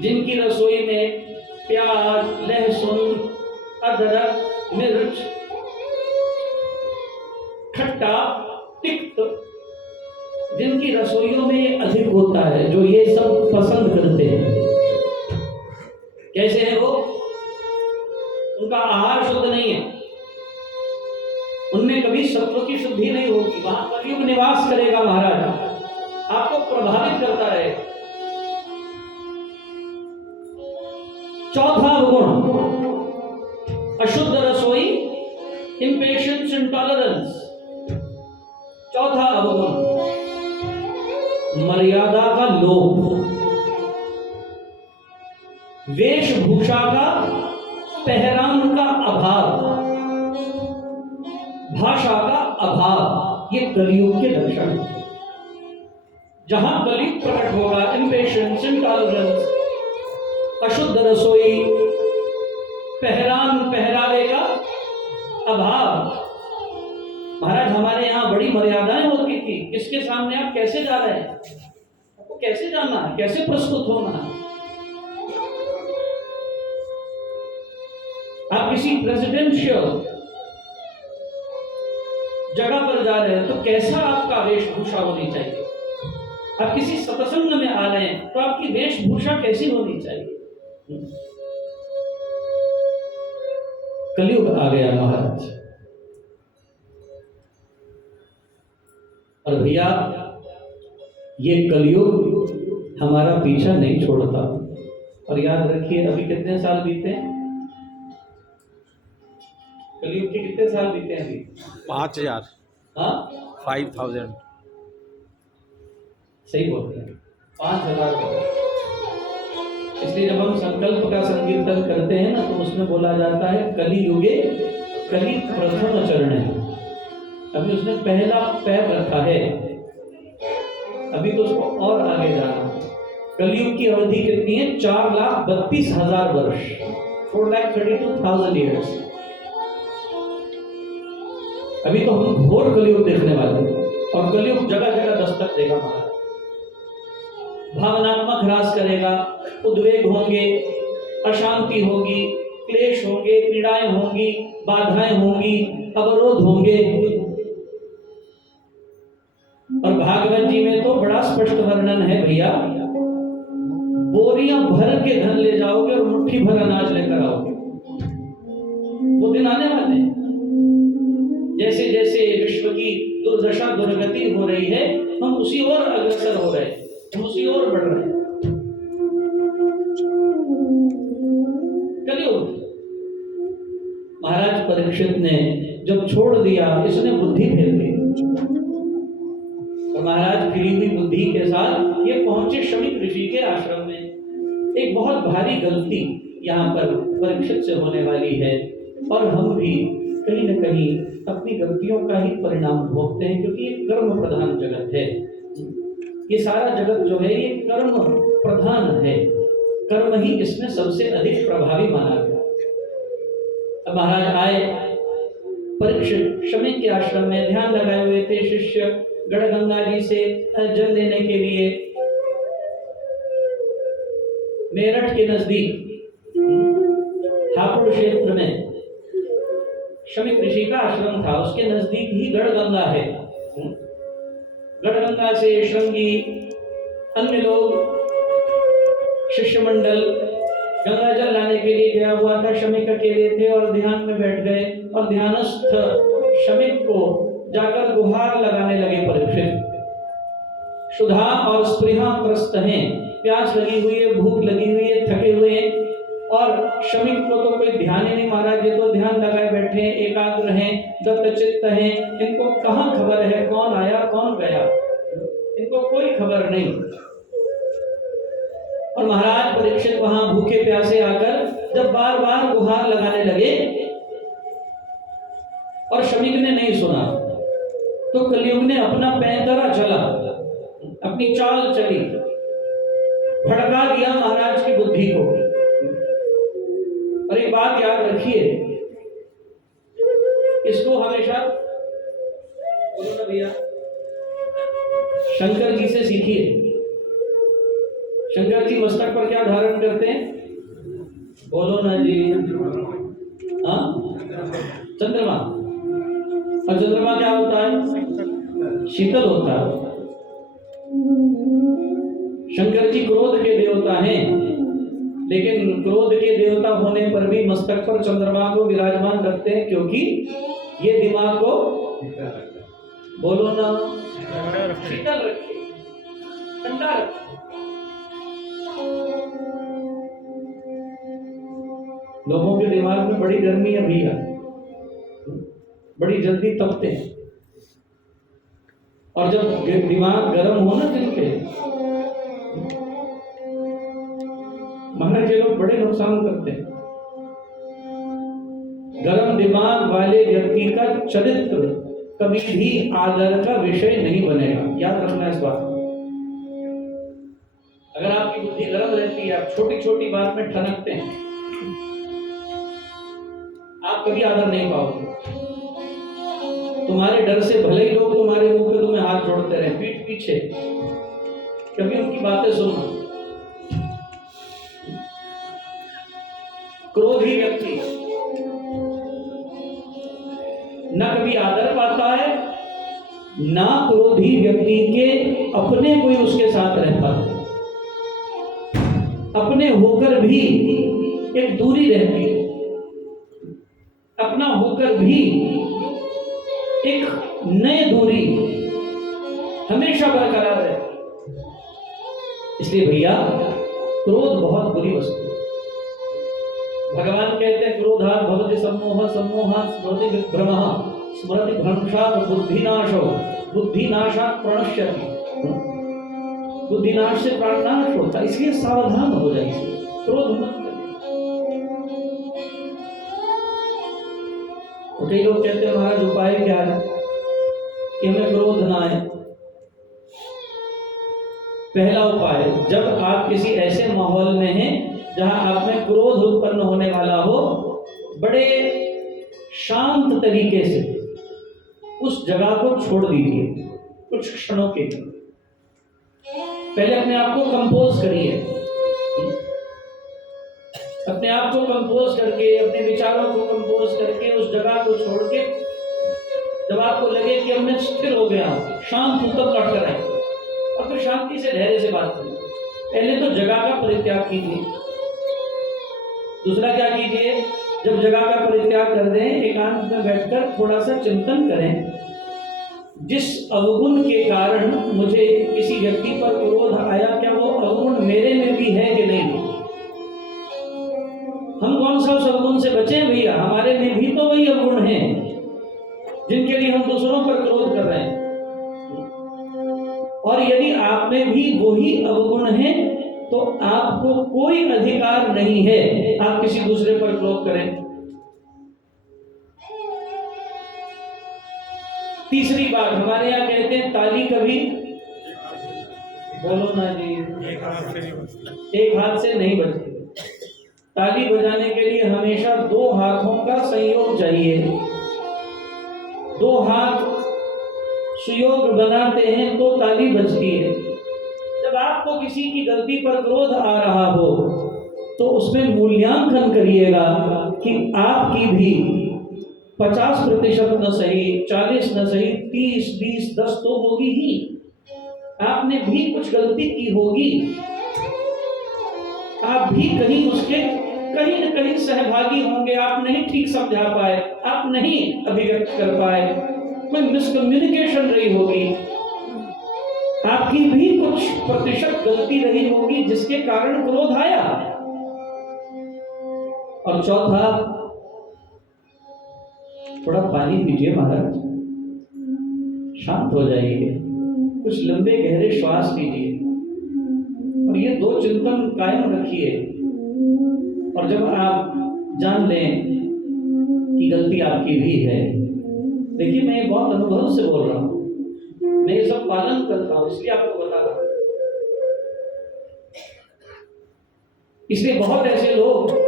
जिनकी रसोई में प्याज, लहसुन, अदरक, मिर्च, खट्टा, तिक्त, जिनकी रसोइयों में ये अधिक होता है, जो ये सब पसंद करते हैं, कैसे है वो? उनका आहार शुद्ध नहीं है, उनमें कभी सत्व की शुद्धि नहीं होगी, वहां कलयुग निवास करेगा महाराज, आपको प्रभावित करता रहेगा। चौथा गुण अशुद्ध रसोई, इम्पेशंस, इंटॉलरेंस। चौथा अवगुण मर्यादा का लोभ, वेशभूषा का, पहरान का अभाव, भाषा का अभाव। ये कलयुग के लक्षण हैं। जहां कलयुग प्रकट होगा, इम्पेशंस, इंटॉलरेंस, अशुद्ध रसोई, पहरान पहरावे का अभाव। महाराज हमारे यहाँ बड़ी मर्यादाएं होती थी, किसके सामने आप कैसे जा रहे हैं, आपको कैसे जाना है, कैसे प्रस्तुत होना है। आप किसी प्रेसिडेंशियल जगह पर जा रहे हैं तो कैसा आपका वेशभूषा होनी चाहिए। आप किसी सत्संग में आ रहे हैं तो आपकी वेशभूषा कैसी होनी चाहिए। कलयुग आ गया महाराज। और भैया ये कलयुग हमारा पीछा नहीं छोड़ता। और याद रखिए अभी कितने साल बीते, कलयुग के कितने साल बीते हैं अभी? 5000। हाँ 5000 सही बोल रहे हैं, 5000। इसलिए जब हम संकल्प का संकीर्तन करते हैं ना, तो उसमें बोला जाता है कलियुगे कलि प्रथम चरण है। अभी उसने पहला पैर रखा है, अभी तो उसको और आगे जाना है। कलयुग की अवधि कितनी है? 4,32,000 वर्ष, 4,32,000 ईयर्स। अभी तो हम घोर कलयुग देखने वाले हैं, और कलयुग जगह जगह दस्तक देगा महाराज। भावनात्मक ह्रास करेगा, उद्वेग होंगे, अशांति होगी, क्लेश होंगे, पीड़ाएं होंगी, बाधाएं होंगी, अवरोध होंगे। और भागवत जी में तो बड़ा स्पष्ट वर्णन है भैया, बोरियां भर के धन ले जाओगे और मुट्ठी भर अनाज लेकर आओगे। वो दिन आने वाले हैं। जैसे जैसे विश्व की दुर्दशा दुर्गति हो रही है, हम उसी ओर अग्रसर हो रहे हैं, हम उसी ओर बढ़ रहे हैं। कलयुग महाराज परीक्षित ने जब छोड़ दिया, इसने बुद्धि फेर दी। तो महाराज फिरी हुई बुद्धि के साथ ये पहुंचे शमिक ऋषि के आश्रम में। एक बहुत भारी गलती यहाँ पर परीक्षित से होने वाली है, और हम भी कहीं न कहीं अपनी गलतियों का ही परिणाम भोगते हैं, क्योंकि ये कर्म प्रधान जगत है। ये सारा जगत जो है ये कर्म प्रधान है। कर्म ही इसमें सबसे अधिक प्रभावी माना गया। अब महाराज आए, परीक्षित शमी के आश्रम में ध्यान लगाए हुए थे। शिष्य गढ़गंगा जी से जल लेने के लिए मेरठ के नजदीक हापुड़ क्षेत्र में शमिक ऋषि का आश्रम था, उसके नजदीक ही गढ़गंगा है। गढ़गंगा से श्रृंगी अन्य लोग शिष्य मंडल गंगा जल लाने के लिए गया हुआ था। शमिक अकेले थे और ध्यान में बैठ गए और ध्यानस्थ शमिक को जाकर गुहार लगाने लगे। परीक्षित क्षुधा और स्पृहा त्रस्त हैं, प्यास लगी हुई है, भूख लगी हुई है, थके हुए हैं और शमिक को तो कोई ध्यान ही नहीं। महाराज ये तो ध्यान लगाए बैठे हैं, एकाग्र हैं, दत्तचित्त हैं, इनको कहाँ खबर है कौन आया कौन गया, इनको कोई खबर नहीं। और महाराज परीक्षित वहां भूखे प्यासे आकर जब बार बार गुहार लगाने लगे और शमिक ने नहीं सुना, तो कलयुग ने अपना पैंतरा चला, अपनी चाल चली, भड़का दिया महाराज की बुद्धि को। और एक बात याद रखिए, इसको हमेशा बोलो ना भैया, शंकर जी से सीखिए। शंकर जी मस्तक पर क्या धारण करते हैं? बोलो ना जी। हाँ, चंद्रमा। और चंद्रमा क्या होता है? शीतल होता है। शंकर जी क्रोध के देवता हैं, लेकिन क्रोध के देवता होने पर भी मस्तक पर चंद्रमा को विराजमान करते हैं, क्योंकि ये दिमाग को बोलो ना शीतल रखे, ठंडा रखे। लोगों के दिमाग में बड़ी गर्मी है भैया, बड़ी जल्दी तपते हैं, और जब दिमाग गर्म हो ना दिल के, महाराज ये लोग बड़े नुकसान करते हैं। गर्म दिमाग वाले व्यक्ति का चरित्र कभी भी आदर का विषय नहीं बनेगा, याद रखना इस बात को। अगर आपकी बुद्धि गर्म रहती है, आप छोटी छोटी बात में ठनकते हैं, आप कभी आदर नहीं पाओगे। तुम्हारे डर से भले ही लोग तुम्हारे मुंह पे तुम्हें हाथ जोड़ते रहे, पीठ पीछे, कभी उनकी बातें सुनना। क्रोधी व्यक्ति न कभी आदर पाता है, ना क्रोधी व्यक्ति के अपने कोई उसके साथ रहता है। अपने होकर भी एक दूरी रहती है, अपना होकर भी एक नई दूरी हमेशा बरकरार रहती है। इसलिए भैया क्रोध बहुत बुरी वस्तु है। भगवान कहते हैं क्रोधात् भवति सम्मोह, सम्मोहात् स्मृति विभ्रमः, स्मृति भ्रंशात् बुद्धिनाशो, बुद्धिनाशात् प्रणश्यति। बुद्धिनाश से प्राणनाश होता है, इसलिए सावधान हो जाइए, क्रोध मत करिए। तो कई लोग कहते हैं महाराज उपाय क्या है कि हमें क्रोध ना आए। पहला उपाय, जब आप किसी ऐसे माहौल में हैं जहां आप में क्रोध उत्पन्न होने वाला हो, बड़े शांत तरीके से उस जगह को छोड़ दीजिए कुछ क्षणों के लिए। पहले अपने आप को कंपोज करिए, अपने आप को कंपोज करके, अपने विचारों को कंपोज करके उस जगह को छोड़ के, जब आपको लगे कि अब मैं स्थिर हो गया, शांत हूं, तब लौट कर आए और फिर शांति से धैर्य से बात करें। पहले तो जगह का परित्याग कीजिए। दूसरा क्या कीजिए, जब जगह का परित्याग कर दें, एकांत में बैठकर थोड़ा सा चिंतन करें, जिस अवगुण के कारण मुझे किसी व्यक्ति पर क्रोध आया, क्या वो अवगुण मेरे में भी है कि नहीं। हम कौन सा उस अवगुण से बचे भैया? हमारे में भी तो वही अवगुण हैं जिनके लिए हम दूसरों पर क्रोध कर रहे हैं। और यदि आप में भी वही अवगुण है तो आपको कोई अधिकार नहीं है आप किसी दूसरे पर क्रोध करें। तीसरी बात, हमारे यहाँ कहते हैं ताली कभी बोलो ना जी। एक हाथ से नहीं बचता। एक हाथ से नहीं बजती। ताली बजाने के लिए हमेशा दो हाथों का संयोग चाहिए। दो हाथ सुयोग बनाते हैं तो ताली बजती है। जब आपको किसी की गलती पर क्रोध आ रहा हो तो उसमें मूल्यांकन करिएगा कि आपकी भी 50% न सही, 40 न सही, 30, 20, 10 तो होगी ही। आपने भी कुछ गलती की होगी। आप भी कहीं उसके कहीं न कहीं सहभागी होंगे। आप नहीं ठीक समझा पाए, आप नहीं अभिव्यक्त कर पाए, कोई मिसकम्युनिकेशन रही होगी, आपकी भी कुछ प्रतिशत गलती रही होगी जिसके कारण क्रोध आया। और चौथा, थोड़ा पानी पीजिए महाराज, शांत हो जाइए, कुछ लंबे गहरे श्वास लीजिए और ये दो चिंतन कायम रखिए। और जब आप जान लें कि गलती आपकी भी है, देखिए मैं ये बहुत अनुभव से बोल रहा हूँ, मैं ये सब पालन करता हूँ इसलिए आपको बता रहा हूँ। इसलिए बहुत ऐसे लोग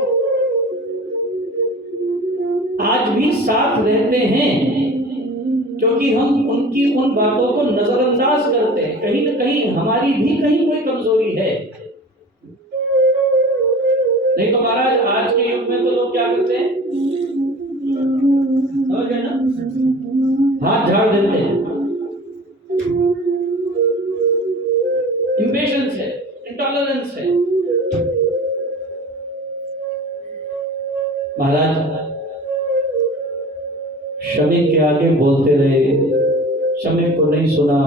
आज भी साथ रहते हैं क्योंकि हम उनकी उन बातों को नजरअंदाज करते हैं। कहीं न कहीं हमारी भी कहीं कोई कमजोरी है। नहीं तो महाराज आज के युग में तो लोग क्या करते हैं, समझ गए ना, हाथ झाड़ देते हैं। इंपेशेंस है, इंटॉलरेंस है। महाराज शमीक के आगे बोलते रहे, शमीक को नहीं सुना,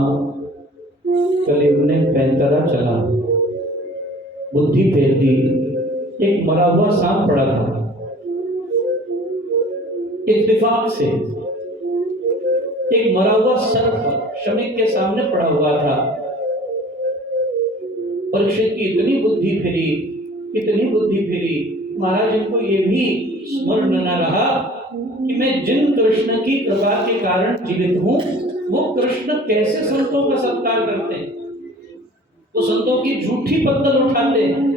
कलयुग ने पैंतरा चला, बुद्धि फेर दी। एक मरा हुआ सांप पड़ा था, इत्तेफाक से एक मरा हुआ सर्प शमीक के सामने पड़ा हुआ था। परीक्षित की इतनी बुद्धि फिरी, इतनी बुद्धि फिरी, महाराज इनको ये भी स्मरण न रहा कि मैं जिन कृष्ण की कृपा के कारण जीवित हूं वो कृष्ण कैसे संतों का सत्कार करते हैं। वो संतों की झूठी पत्तल उठाते हैं,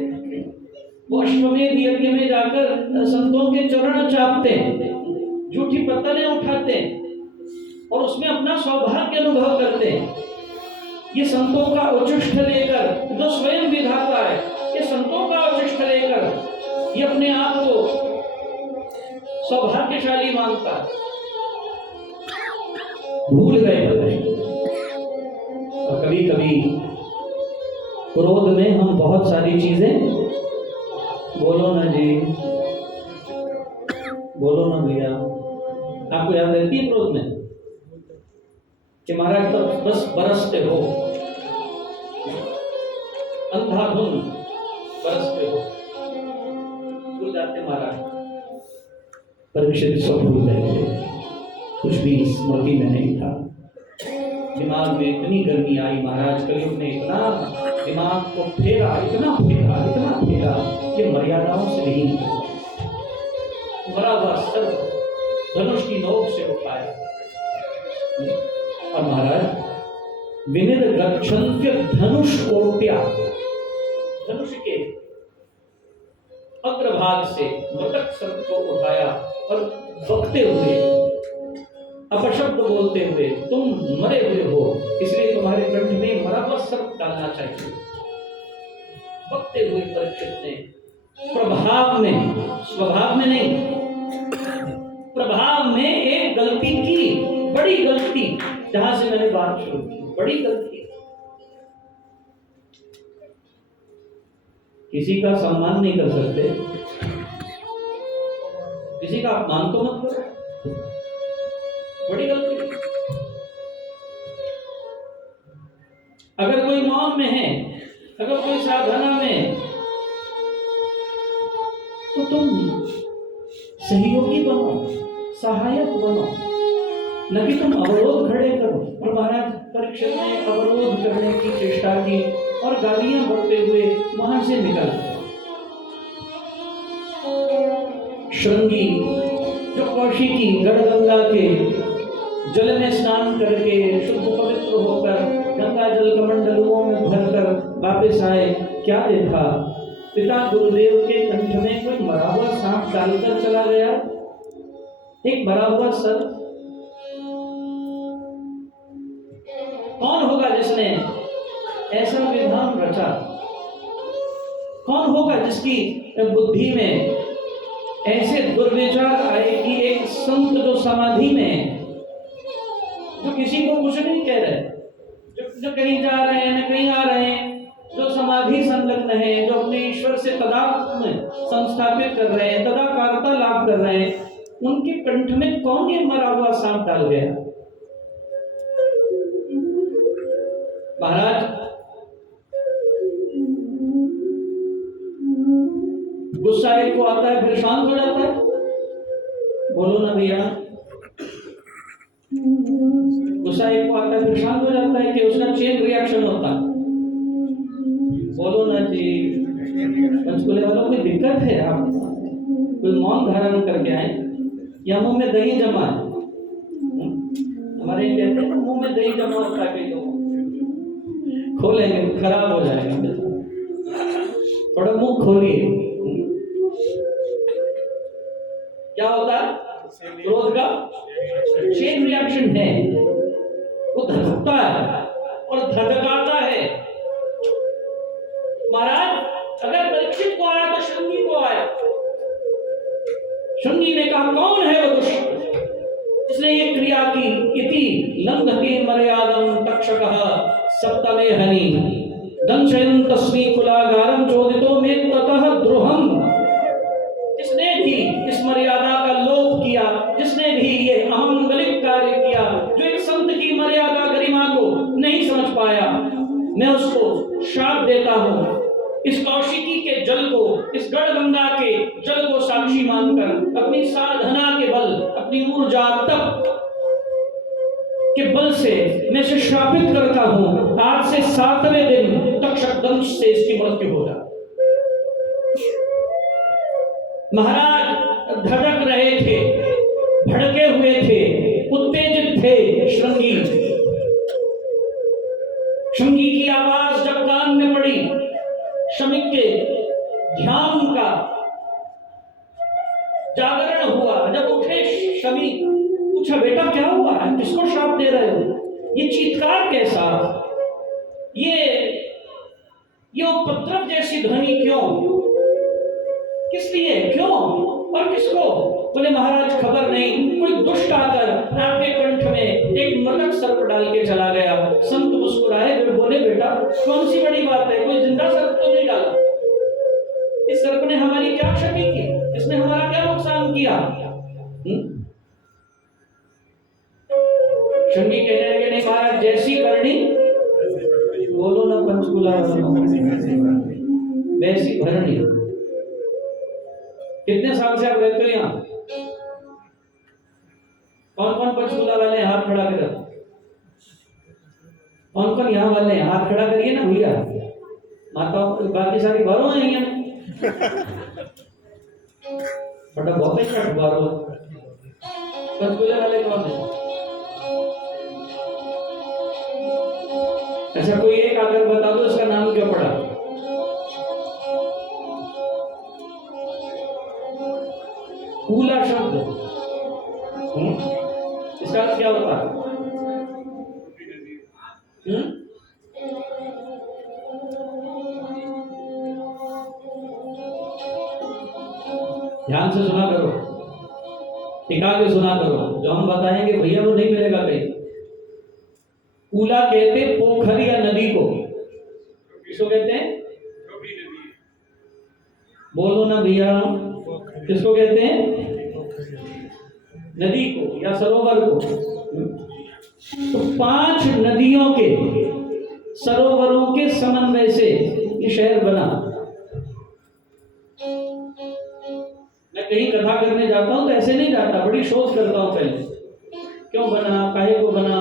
वो अश्वमेध यज्ञ में जाकर संतों के चरण चापते हैं, झूठी पत्तलें उठाते हैं और उसमें अपना सौभाग्य अनुभव करते हैं। ये संतों का उच्छिष्ट लेकर, जो स्वयं विधाता है, ये संतों का उच्छिष्ट लेकर ये अपने आप को सौभाग्यशाली मानता है। भूल गए। और कभी कभी क्रोध में हम बहुत सारी चीजें, बोलो ना जी, बोलो ना भैया, आपको याद रहती है क्रोध में कि महाराज तो बस बरसते हो, अंधाधुन बरसते हो, भूल जाते महाराज। परीक्षित सब भूल गए थे, कुछ भी स्मृति में नहीं था। दिमाग में इतनी गर्मी आई महाराज, कलयुग ने इतना दिमाग को फेरा, इतना फेरा, इतना फेरा कि मर्यादाओं से नहीं, मरा हुआ सर्प धनुष की नोक से उठाया और महाराज विनिर गच्छन्त्य धनुष कोट्या, धनुष के अग्रभाग से मृतक सर्प को उठाया और बकते हुए, अपशब्द बोलते हुए, तुम मरे हुए हो इसलिए तुम्हारे कंठ में मरा हुआ सर्प डालना चाहिए। बकते हुए परीक्षित ने प्रभाव में, स्वभाव में नहीं, प्रभाव में एक गलती की, बड़ी गलती, जहां से मैंने बात शुरू की, बड़ी गलती। किसी का सम्मान नहीं कर सकते, किसी का अपमान तो मत करो, बड़ी गलती। अगर कोई मौन में है, अगर कोई साधना में, तो तुम सहयोगी बनो, सहायक बनो, न कि तुम अवरोध खड़े करो। और महाराज परीक्षित ने अवरोध करने की चेष्टा की और गालियां बढ़ते हुए वहां से निकल गए। श्रृंगी जो कौशिकी गढ़गंगा के जल में स्नान करके शुद्ध पवित्र होकर गंगा जल कमंडलुओं में भरकर वापस आए, क्या देखा? पिता गुरुदेव के कंठ में कोई मरा हुआ सांप डालकर चला गया, एक मरा हुआ सर्प। कौन होगा जिसने ऐसा विधान रचा? कौन होगा जिसकी बुद्धि में ऐसे दुर्विचार आए कि एक संत जो समाधि में, जो किसी को कुछ नहीं कह रहे, जो कहीं जा रहे हैं न कहीं आ रहे हैं, जो समाधि संलग्न है, जो अपने ईश्वर से तदात्म संस्थापित कर रहे हैं, तदाकारता लाभ कर रहे हैं, उनके कंठ में कौन ये मरा हुआ सांप डाल गया? महाराज, गुस्सा एक को आता है फिर शांत हो जाता है। बोलो ना भैया, गुस्सा एक को आता है फिर शांत हो जाता है कि उसका चेन रिएक्शन होता है। बोलो ना जी, पंचकूले वालों कोई दिक्कत है? आप कोई मौन धारण करके आए या मुंह में दही जमा है? हमारे कहते हैं मुंह में दही जमा होता है, कई लोगों खोलेंगे खराब हो जाएगा, थोड़ा मुंह खोलिए। क्या होता है? क्रोध का चेन रिएक्शन है, वो धड़कता है और धड़काता है। महाराज, अगर परीक्षित को आया तो शृंगी को आया। शृंगी ने कहा कौन है वो दुष्ट जिसने ये क्रिया की? इति लंघते मर्यादं तक्षकः सप्तमे हनि दंशयन् तस्मै कुलागारं चोदितो मे ततः द्रोहम्। जिसने भी इस मर्यादा का लोप किया, जिसने भी ये अमंगलिक कार्य किया, जो एक संत की मर्यादा गरिमा को नहीं समझ पाया, मैं उसको श्राप देता हूं। इस कौशिकी के जल को, इस गढ़गंगा के जल को साक्षी मानकर अपनी साधना के बल, अपनी ऊर्जा तप के बल से मैं इसे श्रापित करता हूं। आज से 7वें दिन तक्षक दंश से इसकी मृत्यु हो जाए। महाराज धड़क रहे थे, भड़के हुए थे, उत्तेजित थे। श्रृंगी की आवाज जब कान में पड़ी, श्रमिक के ध्यान का जागरण हुआ। जब उठे शमी, पूछा बेटा क्या हुआ है, किसको श्राप दे रहे हो? ये चीत्कार कैसा, ये उपद्रव जैसी ध्वनि क्यों, किस लिए, क्यों और किसको? बोले महाराज खबर नहीं, कोई दुष्ट आकर आपके कंठ में एक मृतक सर्प डाल के चला गया। संत मुस्कुराए फिर बोले बेटा कौन सी बड़ी बात है, कोई जिंदा सर्प तो नहीं डाला। इस सर्प ने हमारी क्या क्षति की, इसने हमारा क्या नुकसान किया? शृंगी कहने लगे नहीं महाराज, जैसी करनी, बोलो ना पंचकूला वैसी भरनी। कितने साल से आप रहते हो यहाँ? कौन कौन पंचकूला वाले हाथ खड़ा करो? कौन कौन यहाँ वाले हैं हाथ खड़ा करिए ना भैया। माता बाकी सारी बारों हैं यहाँ बड़ा बहुत अच्छा बारों। पंचकूले वाले कौन है? अच्छा कोई एक आकर बता दो इसका नाम क्यों पड़ा? कूला शब्द इसका अर्थ क्या होता है? ध्यान से सुना करो, टिका के सुना करो, जो हम बताएंगे भैया वो नहीं मिलेगा कहीं। कूला कहते पोखर या नदी को, किसको कहते हैं? बोलो ना भैया, किसको कहते हैं? नदी को या सरोवर को। तो 5 नदियों के सरोवरों के समन्वय से ये शहर बना। मैं कहीं कथा करने जाता हूं तो ऐसे नहीं जाता, बड़ी शोध करता हूं पहले, क्यों बना, काहे को बना,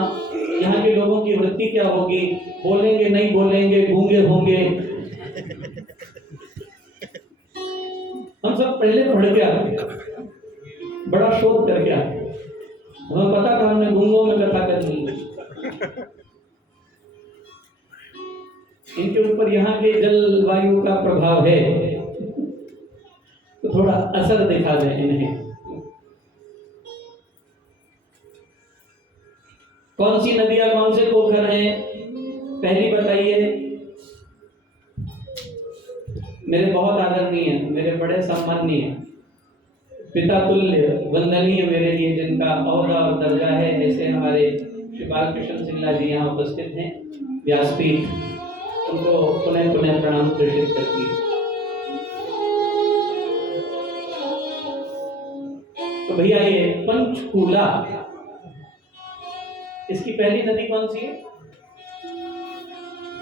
यहाँ के लोगों की वृत्ति क्या होगी, बोलेंगे नहीं बोलेंगे, गूंगे होंगे। हम सब पहले पढ़ के आते, बड़ा शोध करके आते। हमें पता था हमने गूंगों में कथा करनी है। इनके ऊपर यहाँ के जलवायु का प्रभाव है, तो थोड़ा असर दिखा दें इन्हें। कौन सी नदियां, कौन से पोखर हैं, पहली बताइए। मेरे बहुत आदरणीय, मेरे बड़े सम्माननीय, पिता तुल्य, वंदनीय मेरे लिए जिनका औहदा और दर्जा है, जैसे हमारे श्री बालकृष्ण सिंगला जी यहाँ उपस्थित हैं, व्यासपीठ, उनको पुनः पुनः प्रणाम प्रेषित करती है। तो भैया ये पंचकूला, इसकी पहली नदी कौन सी है?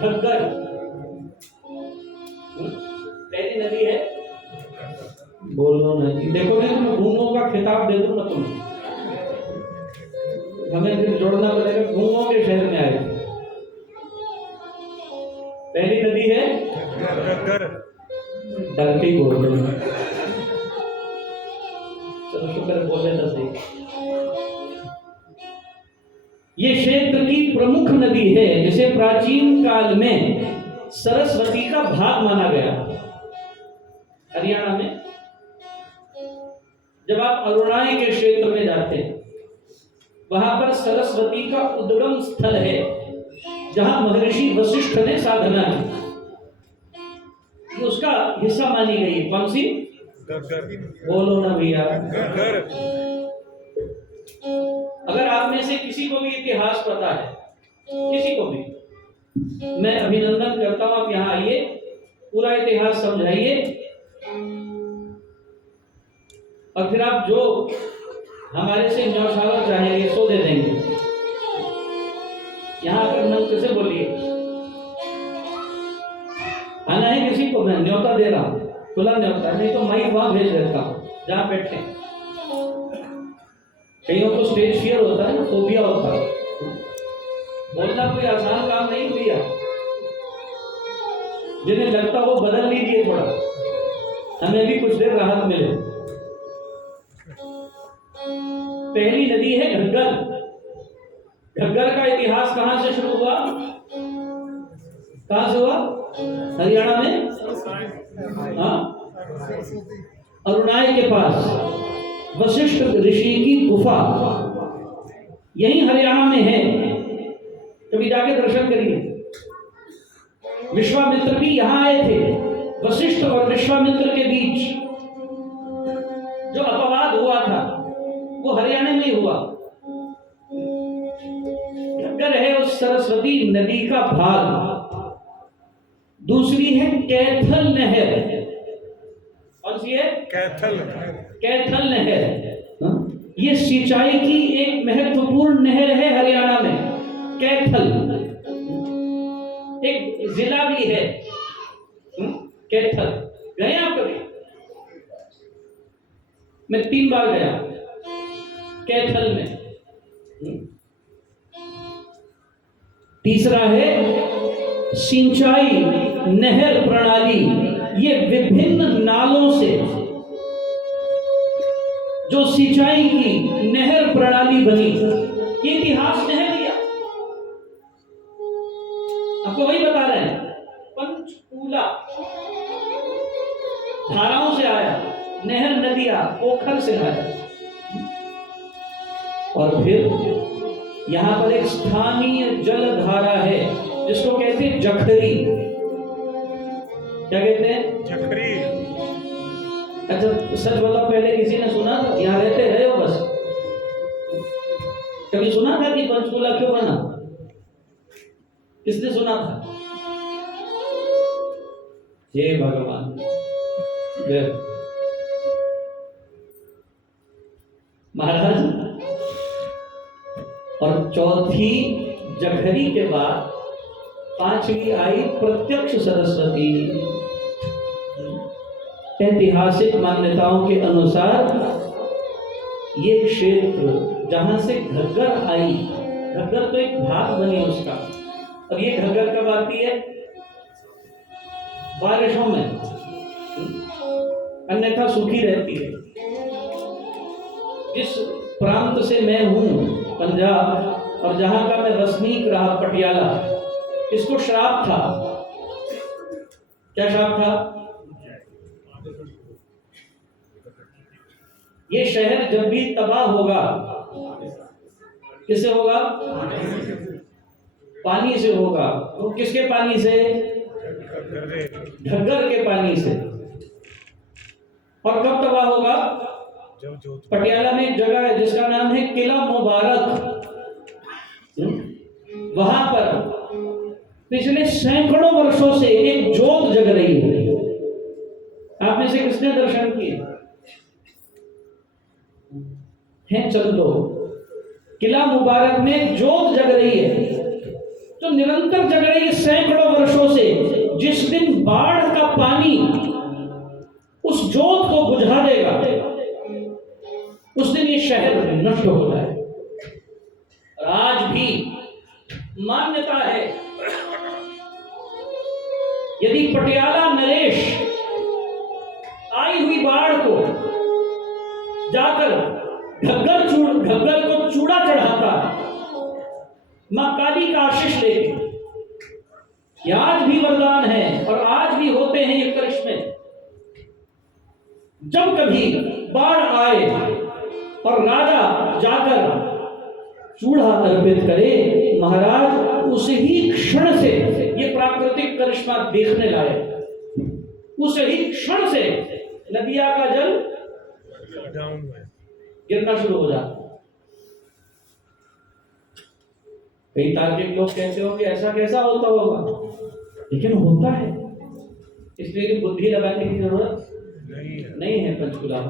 घग्गर पहली नदी है। बोलो ना जी, देखो मैं तुम्हें घूमों का खिताब दे दूंगा तुम्हें, हमें फिर जोड़ना पड़ेगा, घूमों के शहर में आए। पहली नदी है घग्गर। डर के ही बोल रहे हैं। चलो शुक्र है, बोले तो सही। ये क्षेत्र की प्रमुख नदी है, जिसे प्राचीन काल में सरस्वती का भाग माना गया। हरियाणा में जब आप अरुणाई के क्षेत्र में जाते हैं, वहां पर सरस्वती का उद्गम स्थल है, जहां महर्षि वशिष्ठ ने साधना की, उसका हिस्सा मानी गई है। कौन सी? बोलो ना भैया। अगर आप में से किसी को भी इतिहास पता है, किसी को भी, मैं अभिनंदन करता हूं, आप यहाँ आइए, पूरा इतिहास समझाइए, और फिर आप जो हमारे से न्यौछावर चाहेंगे सो दे देंगे। यहाँ आकर नंद से बोलिए, आना है किसी को, मैं न्योता दे रहा हूं, खुला न्योता, नहीं तो माइक वहां भेज देता हूं जहां बैठे। कईयों को स्टेज फियर होता है ना, फोबिया होता है, बोलना कोई आसान काम नहीं भैया। जिन्हें लगता वो बदल लीजिए थोड़ा, हमें भी कुछ देर राहत मिले। पहली नदी है घग्गर। घग्गर का इतिहास कहां से शुरू हुआ? कहां से हुआ? हरियाणा में, हाँ, अरुणाई के पास वशिष्ठ ऋषि की गुफा यही हरियाणा में है, कभी जाके दर्शन करिए। विश्वामित्र भी यहां आए थे। वशिष्ठ और विश्वामित्र के बीच जो अपवाद हुआ था वो हरियाणा में ही हुआ। घग्गर है उस सरस्वती नदी का भाग। दूसरी है कैथल नहर। कौन सी है? कैथल। कैथल नहर, ये सिंचाई की एक महत्वपूर्ण नहर है हरियाणा में। कैथल एक जिला भी है। कैथल गए आप कभी? मैं 3 बार गया कैथल में। तीसरा है सिंचाई नहर प्रणाली। ये विभिन्न नालों से जो सिंचाई की नहर प्रणाली बनी, ये इतिहास ने है भैया, आपको वही बता रहे हैं। पंचकूला धाराओं से आया, नहर नदियां पोखर से आया, और फिर यहां पर एक स्थानीय जल धारा है जिसको कहते हैं जखरी। क्या कहते हैं? जखरी। अच्छा सच बताओ, पहले किसी ने सुना था? यहाँ रहते रहे हो बस, कभी सुना था कि पंचकूला क्यों बना? किसने सुना था? हे भगवान। महाराज, और चौथी जखरी के बाद 5वीं आई प्रत्यक्ष सरस्वती। ऐतिहासिक मान्यताओं के अनुसार ये क्षेत्र जहां से घग्गर आई, घग्गर तो एक भाग बनी उसका, और ये घग्गर कब आती है? बारिशों में, अन्यथा सूखी रहती है। जिस प्रांत से मैं हूं, पंजाब, और जहां का मैं वसनीक रहा पटियाला, इसको श्राप था क्या शाप था? ये शहर जब भी तबाह होगा किससे होगा? पानी से होगा। तो किसके पानी से? घग्गर के पानी से। और कब तबाह होगा? पटियाला में एक जगह है जिसका नाम है किला मुबारक। वहां पर पिछले सैकड़ों वर्षों से एक ज्योत जग रही है। आप में से किसने दर्शन किए हैं? चल दो। किला मुबारक में ज्योत जग रही है, तो निरंतर जग रही है सैकड़ों वर्षों से। जिस दिन बाढ़ का पानी उस ज्योत को बुझा देगा, उस दिन ये शहर नष्ट हो जाए। और आज भी मान्यता है, यदि पटियाला नरेश आई हुई बाढ़ को जाकर घग्गर को चूड़ा चढ़ाता मां काली का आशीष लेके, ये आज भी वरदान है और आज भी होते हैं ये करिश्मे। जब कभी बाढ़ आए और राजा जाकर चूड़ा अर्पित करे, महाराज उसी क्षण से ये प्राकृतिक करिश्मा देखने लाए। उसी क्षण से नदिया का जल गिरना शुरू हो जाता। कई तार्किक लोग कहते हो कि ऐसा कैसा होता होगा, लेकिन होता है। इसलिए बुद्धि लगाने की जरूरत नहीं है। पंचकुला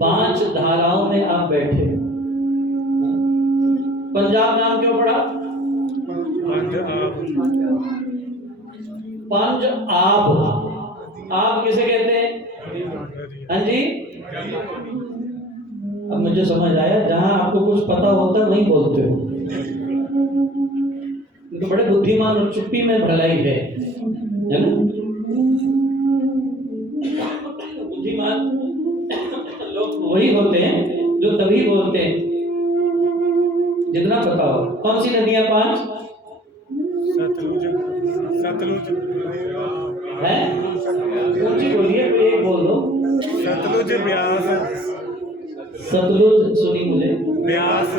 5 धाराओं में आप बैठे। पंजाब नाम क्यों पड़ा? पंज आब। आब किसे कहते हैं? हाँ जी, अब मुझे समझ आया, जहां आपको कुछ पता होता है वहीं बोलते हो। तो बड़े बुद्धिमान और चुप्पी में भलाई है ना? बुद्धिमान लोग वही होते हैं जो तभी बोलते हैं जितना पता हो। कौन सी नदियां 5? सतलुज है? कौन सी बोलिए, कोई एक बोल दो। सतलुज, ब्यास। सतलुज सुनी मुझे। ब्यास,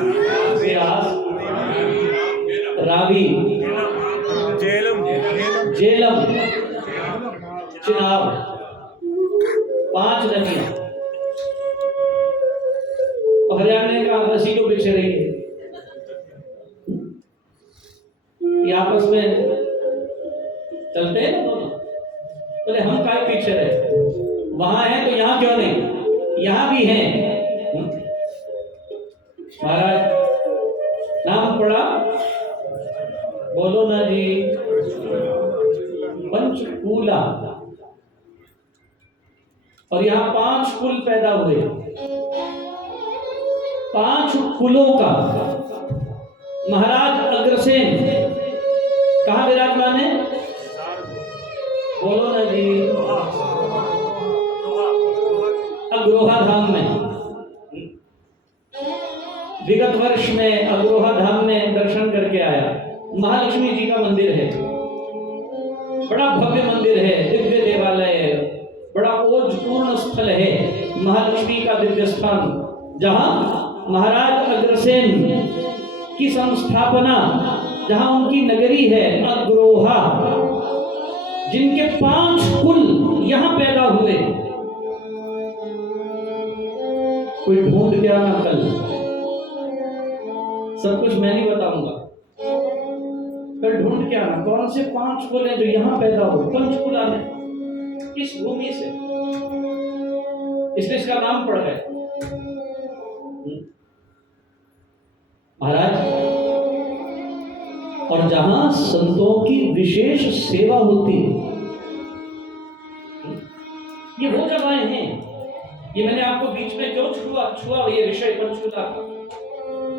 रावी, झेलम, चिनाब। 5 नदियां। हरियाणा का हंसी को पीछे रही है, ये आपस में चलते हैं ना दोनों। बोले हम काय पीछे रहे, वहां है तो यहां क्यों नहीं? यहां भी हैं। महाराज नाम पड़ा, बोलो ना जी। पंचकूला। और यहां 5 कुल पैदा हुए। 5 कुलों का महाराज अग्रसेन कहां विराजमान है? बोलो ना जी। अग्रोहा धाम में। विगत वर्ष में अग्रोहा धाम में दर्शन करके आया। महालक्ष्मी जी का मंदिर है, बड़ा भव्य मंदिर है, दिव्य देवालय है, बड़ा ओजपूर्ण स्थल है महालक्ष्मी का दिव्य स्थान, जहां महाराज अग्रसेन की संस्थापना, जहां उनकी नगरी है अग्रोहा, जिनके 5 कुल यहां पैदा हुए। कोई ढूंढ क्या ना, कल सब कुछ मैं नहीं बताऊंगा, कल ढूंढ के आना कौन से 5 कुल हैं जो यहां पैदा हो पंचकुला में, किस भूमि से, इसलिए इसका नाम पड़ गया। महाराज, और जहां संतों की विशेष सेवा होती है, ये वो जगहें हैं। ये मैंने आपको बीच में क्यों छुआ ये विषय पंचकुला का,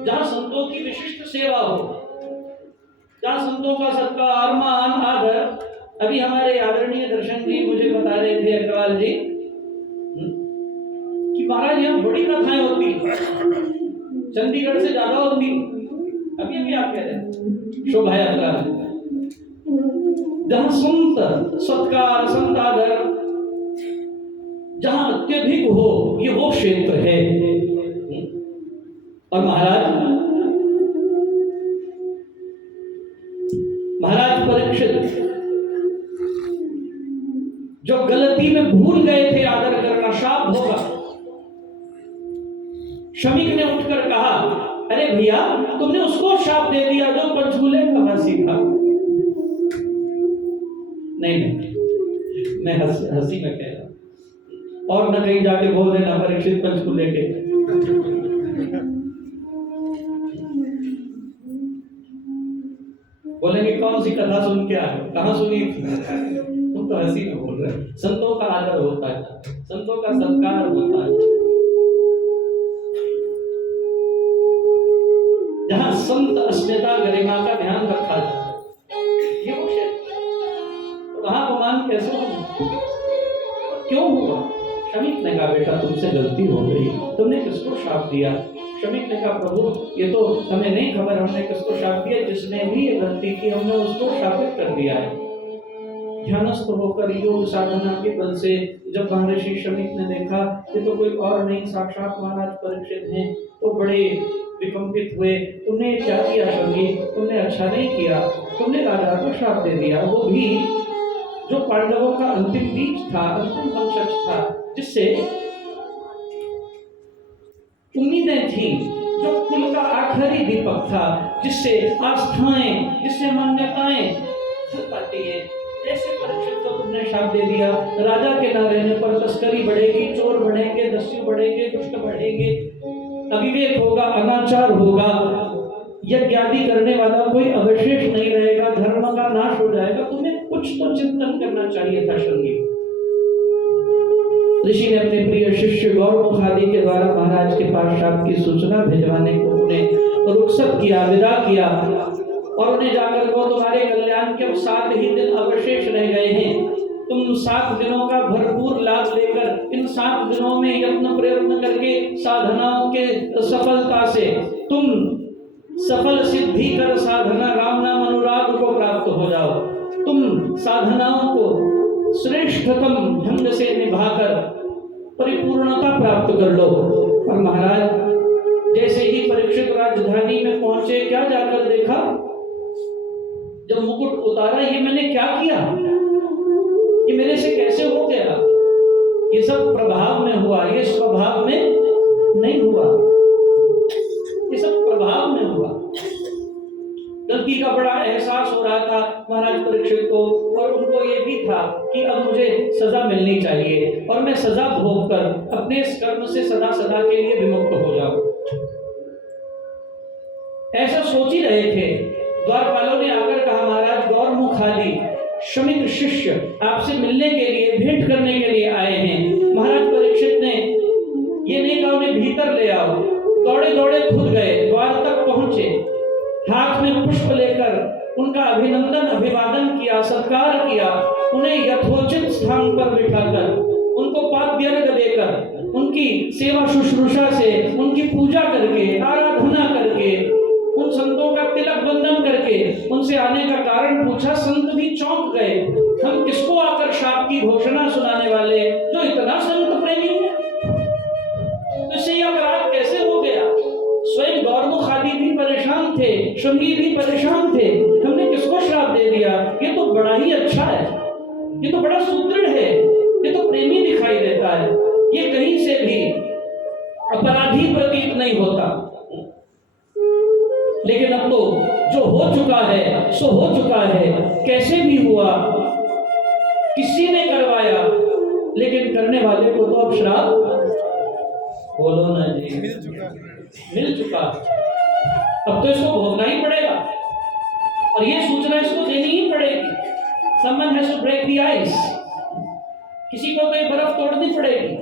जहां संतों की विशिष्ट सेवा हो, जहां संतों का सत्कार, मान, आदर। अभी हमारे आदरणीय दर्शन जी मुझे बता रहे थे, अग्रवाल जी, कि महाराज यहाँ बड़ी कथाएं होती, चंडीगढ़ से ज्यादा होती। अभी आप कह रहे हैं शोभा यात्रा जहां संत सत्कार संतादर जहां अत्यधिक हो, ये वो क्षेत्र है। और महाराज परीक्षित जो गलती में भूल गए थे आदर करना, शाप होगा। शमीक ने उठकर कहा, अरे भैया तुमने उसको शाप दे दिया जो पंचकूले कहां सीखा। नहीं, मैं हंसी में कह रहा हूं, और न कहीं जाके बोल देना परीक्षित पंचकूले के। बोलेंगे कौन सी कथा सुन के आए, कहां सुनी थी? तुम तो हंसी में बोल रहे। संतों का आदर होता है, संतों का सत्कार होता है। जहां संत अस्मिता गरिमा का ध्यान रखा जाता है, ये वो क्षेत्र। तो वहां अपमान कैसे हुआ, क्यों हुआ? शमीक ने कहा, बेटा तुमसे गलती हो गई, तुमने किसको शाप दिया? शमीक ने कहा, प्रभु ये तो हमें नहीं खबर, हमने किसको शाप दिया। जिसने भी ये गलती की हमने उसको शापित कर दिया है। ध्यानस्थ होकर योग साधना के बल से जब महर्षि शमीक ने देखा ये तो कोई और नहीं साक्षात महाराज परीक्षित हैं, तो बड़े विकंपित हुए। तुमने क्या किया शमीक? तुमने अच्छा नहीं किया, तुमने राजा को शाप दे दिया, वो भी जो पांडवों का अंतिम बीज था, अंतिम वंशज था, जिससे उम्मीदें थी, जो कुल का आखिरी दीपक था, जिससे आस्थाएं, जिससे मान्यताएं पाती है। ऐसे परीक्षित को तुमने शाप दे दिया। राजा के न रहने पर तस्करी बढ़ेगी, चोर बढ़ेंगे, दस्यु बढ़ेंगे, दुष्ट बढ़ेंगे, अविवेक होगा, अनाचार होगा, यज्ञ आदि करने वाला कोई अवशेष नहीं रहेगा, धर्म का नाश हो जाएगा। तुम्हें कुछ तो चिंतन करना चाहिए था शंगी। ऋषि ने अपने प्रिय शिष्य गौरमुख आदि के द्वारा महाराज के पास शाप की सूचना भिजवाने को उन्हें रुखसत किया, विदा किया, और उन्हें जाकर को तुम्हारे कल्याण के 7 ही दिन अवशेष रह गए हैं। तुम 7 दिनों का भरपूर लाभ लेकर इन 7 दिनों में यत्न प्रयत्न करके साधनाओं के सफलता से तुम सफल सिद्धि कर साधना राम नाम अनुराग को प्राप्त हो जाओ। तुम साधनाओं को श्रेष्ठतम ढंग से निभाकर परिपूर्णता प्राप्त कर लो। और महाराज जैसे ही परीक्षित राजधानी में पहुंचे, क्या जाकर देखा? जब मुकुट उतारा, ये मैंने क्या किया, ये मेरे से कैसे हो गया? ये सब प्रभाव में हुआ, ये स्वभाव में नहीं हुआ, ये सब प्रभाव में हुआ। गलती का बड़ा एहसास हो रहा था महाराज परीक्षित को, और उनको ये भी था कि अब मुझे सजा मिलनी चाहिए और मैं सजा भोगकर अपने इस कर्म से सदा सदा के लिए विमुक्त हो जाऊं। ऐसा सोच ही रहे थे। द्वारपालों ने आकर कहा, महाराज गौरमुख आदि शमीक शिष्य आपसे मिलने के लिए, भेंट करने के लिए आए हैं। महाराज परीक्षित ने ये नहीं कहा उन्हें भीतर ले आओ, दौड़े दौड़े खुद गए, द्वार तक पहुंचे, हाथ में पुष्प लेकर उनका अभिनंदन अभिवादन किया, सत्कार किया, उन्हें यथोचित स्थान पर बिठाकर, उनको पाद्यर्घ देकर, उनकी सेवा शुश्रूषा से, उनकी पूजा करके, आराधना करके, उन संतों का तिलक बंधन करके उनसे आने का कारण पूछा। संत भी चौंक गए, हम किसको आकर शाप की घोषणा सुनाने वाले जो इतना संत प्रेमी है, तो इससे यह अपराध कैसे हो गया? स्वयं गौरमुख आदि भी परेशान थे, शृंगी भी परेशान थे, हमने किसको श्राप दे दिया? ये तो बड़ा ही अच्छा है, ये तो बड़ा सुदृढ़ है, ये तो प्रेमी दिखाई देता है, ये कहीं से भी अपराधी प्रतीत नहीं होता। लेकिन अब तो जो हो चुका है सो हो चुका है, कैसे भी हुआ, किसी ने करवाया, लेकिन करने वाले को तो अब श्राप, बोलो ना जी, मिल चुका। अब तो इसको भोगना ही पड़ेगा और ये सूचना इसको देनी ही पड़ेगी। Someone has to break the ice, किसी को तो ये बर्फ तोड़नी पड़ेगी।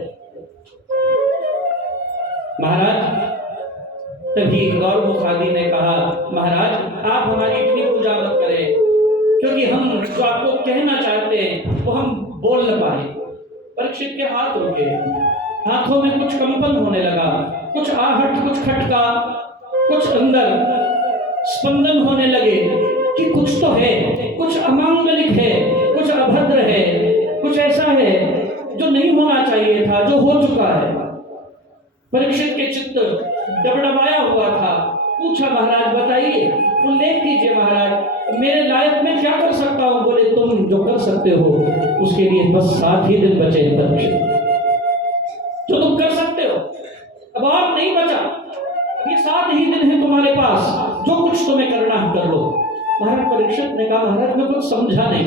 महाराज तभी गौरमुख आदि ने कहा, महाराज आप हमारी इतनी पूजा मत करें, क्योंकि हम जो आपको कहना चाहते हैं वो हम बोल न पाए। परीक्षित के हाथ रुके, हाथों में कुछ कंपन होने लगा, कुछ आहट, कुछ खटका, कुछ अंदर स्पंदन होने लगे। कि कुछ तो है, कुछ अमांगलिक है, कुछ अभद्र है, कुछ ऐसा है जो नहीं होना चाहिए था, जो हो चुका है। परीक्षित के चित्त डबडबाया हुआ था। पूछा, महाराज बताइए, उल्लेख कीजिए महाराज, मेरे लायक मैं क्या कर सकता हूं? बोले, तुम जो कर सकते हो उसके लिए बस 7 ही दिन बचे हैं परीक्षित, जो तुम कर सकते हो, अब और नहीं बचा। ये 7 ही दिन है तुम्हारे पास, जो कुछ तुम्हें करना है कर लो। महाराज परीक्षित ने कहा, महाराज मैं कुछ समझा नहीं,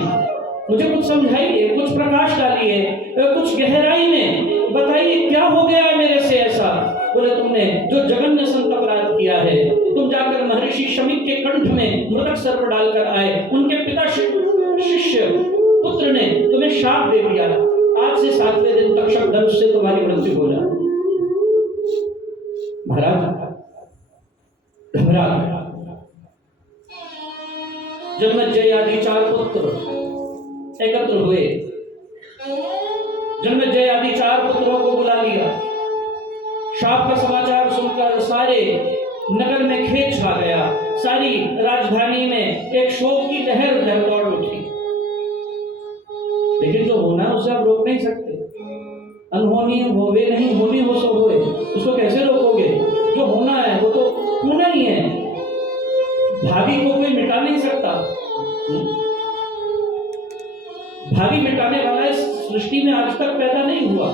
मुझे कुछ समझाइए, कुछ प्रकाश डालिए, कुछ गहराई में बताइए, क्या हो गया है मेरे से ऐसा? बोले, तुमने जो जघन्य संत अपराध किया है, तुम जाकर महर्षि शमीक के कंठ में मृतक सर्प डालकर आए, उनके पिता शिष्य पुत्र ने तुम्हें शाप दे दिया, आज से 7वें दिन तक्षक धनुष से तुम्हारी मृत्यु हो जाए। महाराज घबरा गया। जन्मेजय आदि 4 पुत्र एकत्र हुए। जन्मेजय आदि 4 पुत्रों को बुला लिया। शाप का समाचार सुनकर सारे नगर में खेद छा गया। सारी राजधानी में एक शोक की लहर दौड़ उठी। लेकिन जो होना है उसे आप रोक नहीं सकते। अनहोनी होवे नहीं, होनी हो सो होए, उसको कैसे रोकोगे? जो होना है वो तो होना ही है। भावी को कोई मिटा नहीं सकता। भावी मिटाने वाला इस सृष्टि में आज तक पैदा नहीं हुआ।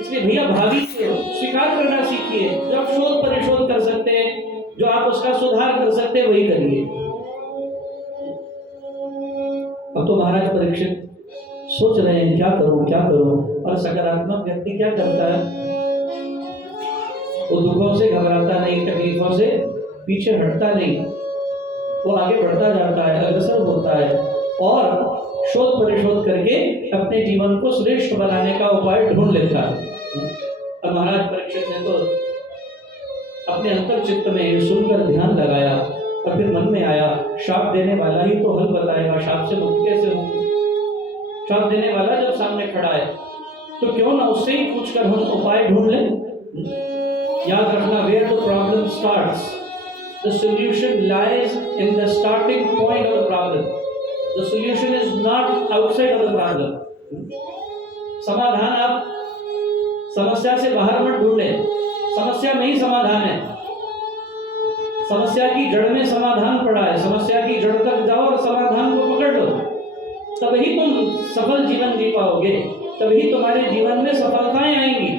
इसलिए भैया भावी से स्वीकार करना सीखिए। जो आप शोध परिशोध कर सकते हैं, जो आप उसका सुधार कर सकते हैं, वही करिए। अब तो महाराज परीक्षित सोच रहे हैं क्या करूं क्या करूं। और सकारात्मक व्यक्ति क्या करता है? वो दुखों से घबराता नहीं, तकलीफों से पीछे हटता नहीं, वो आगे बढ़ता जाता है, अग्रसर होता है और शोध परिशोध करके अपने जीवन को श्रेष्ठ बनाने का उपाय ढूंढ लेता है। अब महाराज परीक्षित ने तो अपने अंतर चित्त में सुनकर ध्यान लगाया और फिर मन में आया, शाप देने वाला ही तो हल बताएगा, शाप से मुक्त कैसे होंगे? शाप देने वाला जब सामने खड़ा है तो क्यों ना उससे ही पूछकर हम उपाय ढूंढ लें। याद रखना, where the problem starts, the solution lies in the starting point of the problem. The solution is not outside of the problem. समाधान आप समस्या से बाहर मत ढूंढें, समस्या में ही समाधान है। समस्या की जड़ में समाधान पड़ा है। समस्या की जड़ तक जाओ और समाधान को पकड़ लो, तभी तुम सफल जीवन जी पाओगे, तभी तुम्हारे जीवन में सफलताएं आएंगी।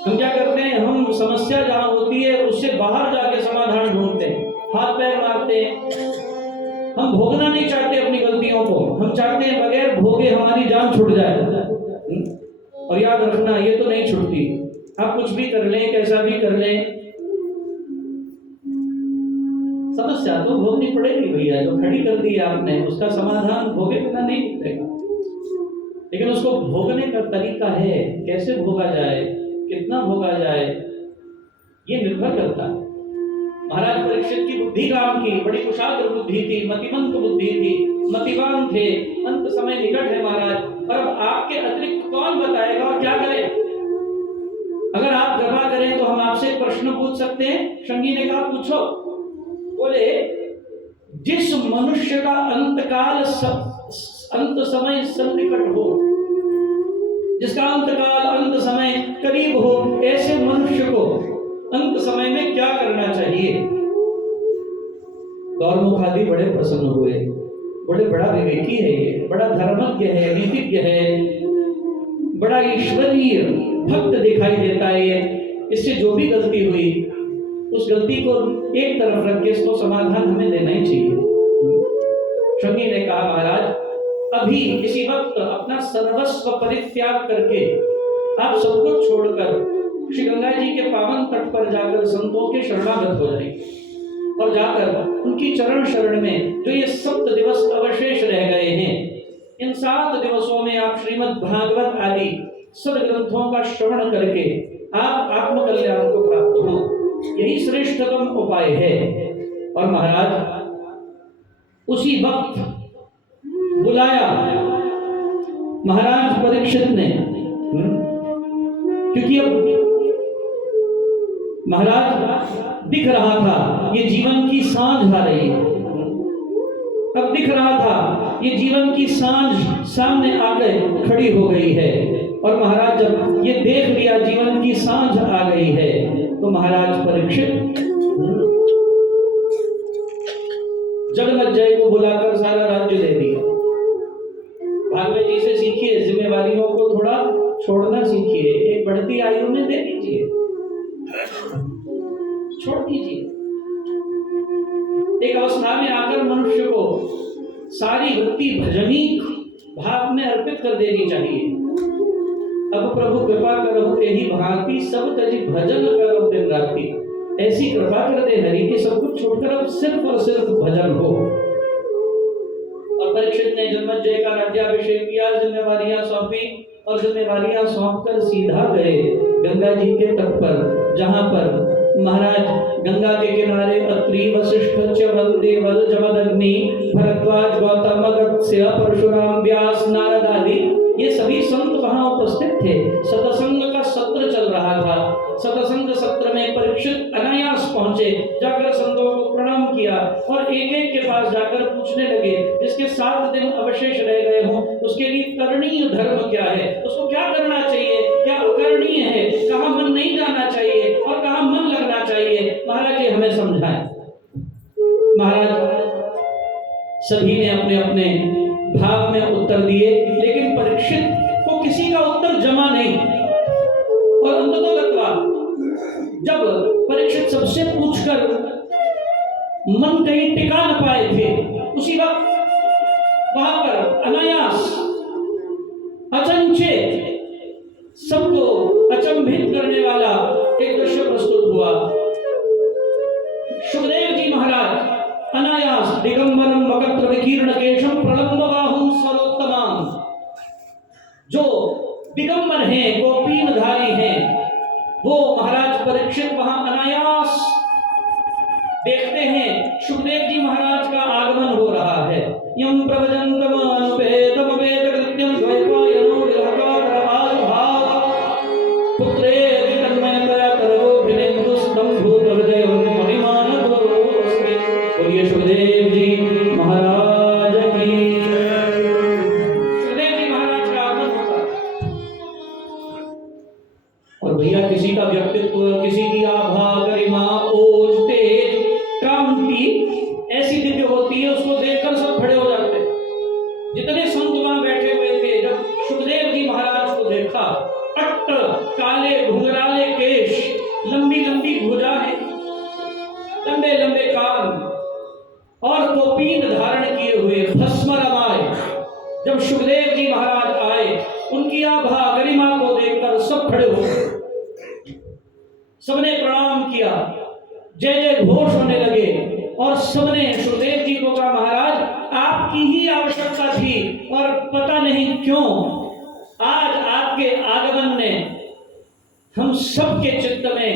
हम क्या करते हैं? हम समस्या जहां होती है उससे बाहर जाके समाधान ढूंढते हैं, हाथ पैर मारते हैं। हम भोगना नहीं चाहते अपनी गलतियों को, हम चाहते हैं बगैर भोगे हमारी जान छूट जाए। और याद रखना, ये तो नहीं छूटती। आप कुछ भी कर लें, कैसा भी कर लें, समस्या तो भोगनी पड़ेगी भैया। जो खड़ी कर दी है आपने, उसका समाधान भोगे बिना नहीं निकलेगा। लेकिन उसको भोगने का तरीका है, कैसे भोगा जाए, कितना भोगा जाए, ये निर्भर करता है। महाराज परीक्षित की बुद्धि काम की, बड़ी कुशाग्र बुद्धि थी, मतिमंत बुद्धि थी, मतिवान थे। अंत समय निकट है महाराज, और अब आपके अतिरिक्त कौन बताएगा और क्या करे? अगर आप कृपा करें तो हम आपसे प्रश्न पूछ सकते हैं। शंगी ने कहा, पूछो। बोले, जिस मनुष्य का अंतकाल अंत समय सन्निकट हो, जिसका अंतकाल अंत समय करीब हो, ऐसे मनुष्य को अंत समय में क्या करना चाहिए? गौरमुख आदि बड़े प्रसन्न हुए। बड़े बड़ा विवेकी है ये, बड़ा धर्मज्ञ है, नीतिज्ञ है, बड़ा ईश्वरीय भक्त दिखाई देता है ये। इससे जो भी गलती हुई, उस गलती को एक तरफ रख के इसको समाधान हमें देना ही चाहिए। शंगी ने कहा, महाराज अभी इसी वक्त अपना सर्वस्व परित्याग करके आप सब कुछ छोड़कर श्री गंगा जी के पावन तट पर जाकर संतों के शरणागत हो जाइए और जाकर उनकी चरण शरण में जो ये 7 दिवस अवशेष रह गए हैं, इन 7 दिवसों में आप श्रीमद् भागवत आदि सदग्रंथों का श्रवण करके आप आत्मकल्याण को प्राप्त हो। यही श्रेष्ठतम उपाय है। और महाराज उसी वक्त बुलाया महाराज परीक्षित ने, क्योंकि अब महाराज दिख रहा था ये जीवन की सांझ आ रही है। दिख रहा था, ये जीवन की सांझ सामने आकर खड़ी हो गई है। और महाराज जब ये देख लिया जीवन की सांझ आ गई है, तो महाराज परीक्षित जगन्नाथ को बुलाकर सारा राज्य दे दिया। भागवत जी से सीखिए, जिम्मेवारियों को थोड़ा छोड़ना सीखिए। एक बढ़ती आयु में दे दीजिए, छोड़ दीजिए। एक अवस्था में आकर मनुष्य को सारी वृत्ति भजनीक भाव में अर्पित कर देनी चाहिए। अब प्रभु कृपा करो यही भांति सब तजी भजन करो दिन राति। ऐसी कृपा कर दे हरि कि सब कुछ छोड़कर अब सिर्फ और सिर्फ भजन हो। और परीक्षित ने जन्मेजय का राज्याभिषेक किया, जिम्मेवारियां सौंपी और जिम्मेवारियां सौंपकर सीधा गए गंगा जी के तट पर, जहां पर महाराज गंगा के किनारे अत्रि वशिष्ठ च्यवनदेव जमदग्नि भरद्वाज गौतम अगस्त्य परशुराम व्यास नारद आदि ये सभी संत वहां उपस्थित थे। सतसंग का सत्र चल रहा था। सतसंग सत्र में परीक्षित अनायास पहुंचे, जाकर संतों को प्रणाम किया और एक एक के पास जाकर पूछने लगे, जिसके 7 दिन अवशेष रह गए हों उसके लिए करणीय धर्म क्या है, उसको क्या करना चाहिए, क्या अकरणीय है, कहाँ मन नहीं जाना चाहिए और कहाँ मन लगना चाहिए, महाराज जी हमें समझाएं। महाराज सभी ने अपने अपने भाव में उत्तर दिए, लेकिन परीक्षित को किसी का उत्तर जमा नहीं। और अंततोगत्वा जब परीक्षित सबसे पूछकर मन कहीं टिका न पाए थे, उसी वक्त वहां पर अनायास अचंचे सबको अचंभित करने वाला एक दृश्य प्रस्तुत हुआ। सुखदेव जी महाराज अनायास दिगंबरम वक्त्र विकीर्ण केशम प्रलंब बाहुं स्वरोत्तमाम, जो दिगंबर हैं, गोपीनधारी हैं, वो महाराज परीक्षित वहां अनायास देखते हैं। सुखदेव जी महाराज का आगमन हो रहा है। यम प्रवजन्तम अनुपेतम वेद कृत्यम द्वैपायनो विलापारवाद भाव पुत्रेति तन्मयतया तरवो विनेन्दु स्तंभूत हृदयो मणिमान दोस्ते। बोलिए सुखदेव जी महाराज की। सुखदेव जी महाराज का आगमन होता और भैया किसी का व्यक्तित्व, किसी की आभा, गरिमा, ओज, तेज, क्रांति ऐसी दिव्य होती है, उसको देखकर सब खड़े हो जाते हैं। जितने संत वहां बैठे हुए थे, जब सुखदेव जी महाराज को देखा, अट्ट काले घुंघराले केश, लंबी लंबी भुजाएं, लंबे लंबे कान और कौपीन धारण किए हुए भस्म रमाए, जब सुखदेव जी महाराज आए, उनकी आभा गरिमा को देखकर सब खड़े हो गए। सबने प्रणाम किया, जय जय घोष होने लगे और सबने सुखदेव जी को कहा, महाराज आपकी ही आवश्यकता थी और पता नहीं क्यों आज आपके आगमन ने हम सबके चित्त में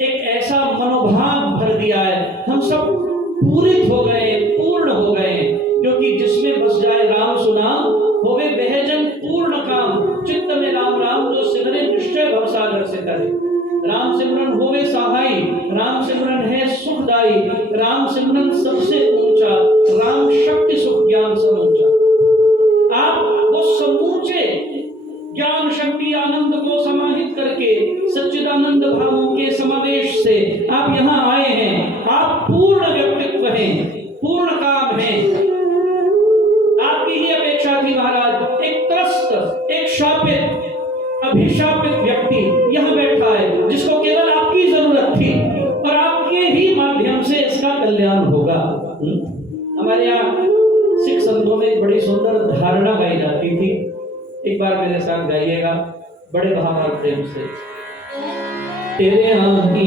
एक ऐसा मनोभाव भर दिया है, हम सब पूरित हो गए, पूर्ण हो गए, क्योंकि जिसमें बस जाए राम सुनाम होवे वह जन पूर्ण काम, चित्त में राम राम जो सिमरे निश्चय भवसागर से करे। राम सिमरन होवे सहाय, राम सिमरन है सुखदाई, राम सिमरन सबसे ऊंचा, राम शक्ति सुख ज्ञान सब ऊंचा। आप वो समूचे ज्ञान शक्ति आनंद को समाहित करके सच्चिदानंद भावों के समावेश से आप यहाँ आए हैं। आप पूर्ण व्यक्तित्व हैं, पूर्ण काम हैं। आपकी ही अपेक्षा थी महाराज। एक त्रस्त, एक शापित, अभिशापित व्यक्ति यहाँ बैठा है, जिसको केवल आपकी जरूरत थी और आपके ही माध्यम से इसका कल्याण होगा। हमारे यहाँ सिख संतों में एक बड़ी सुंदर धारणा गाई जाती थी, एक बार मेरे साथ गाइएगा बड़े भाव और प्रेम से। तेरे यहाँ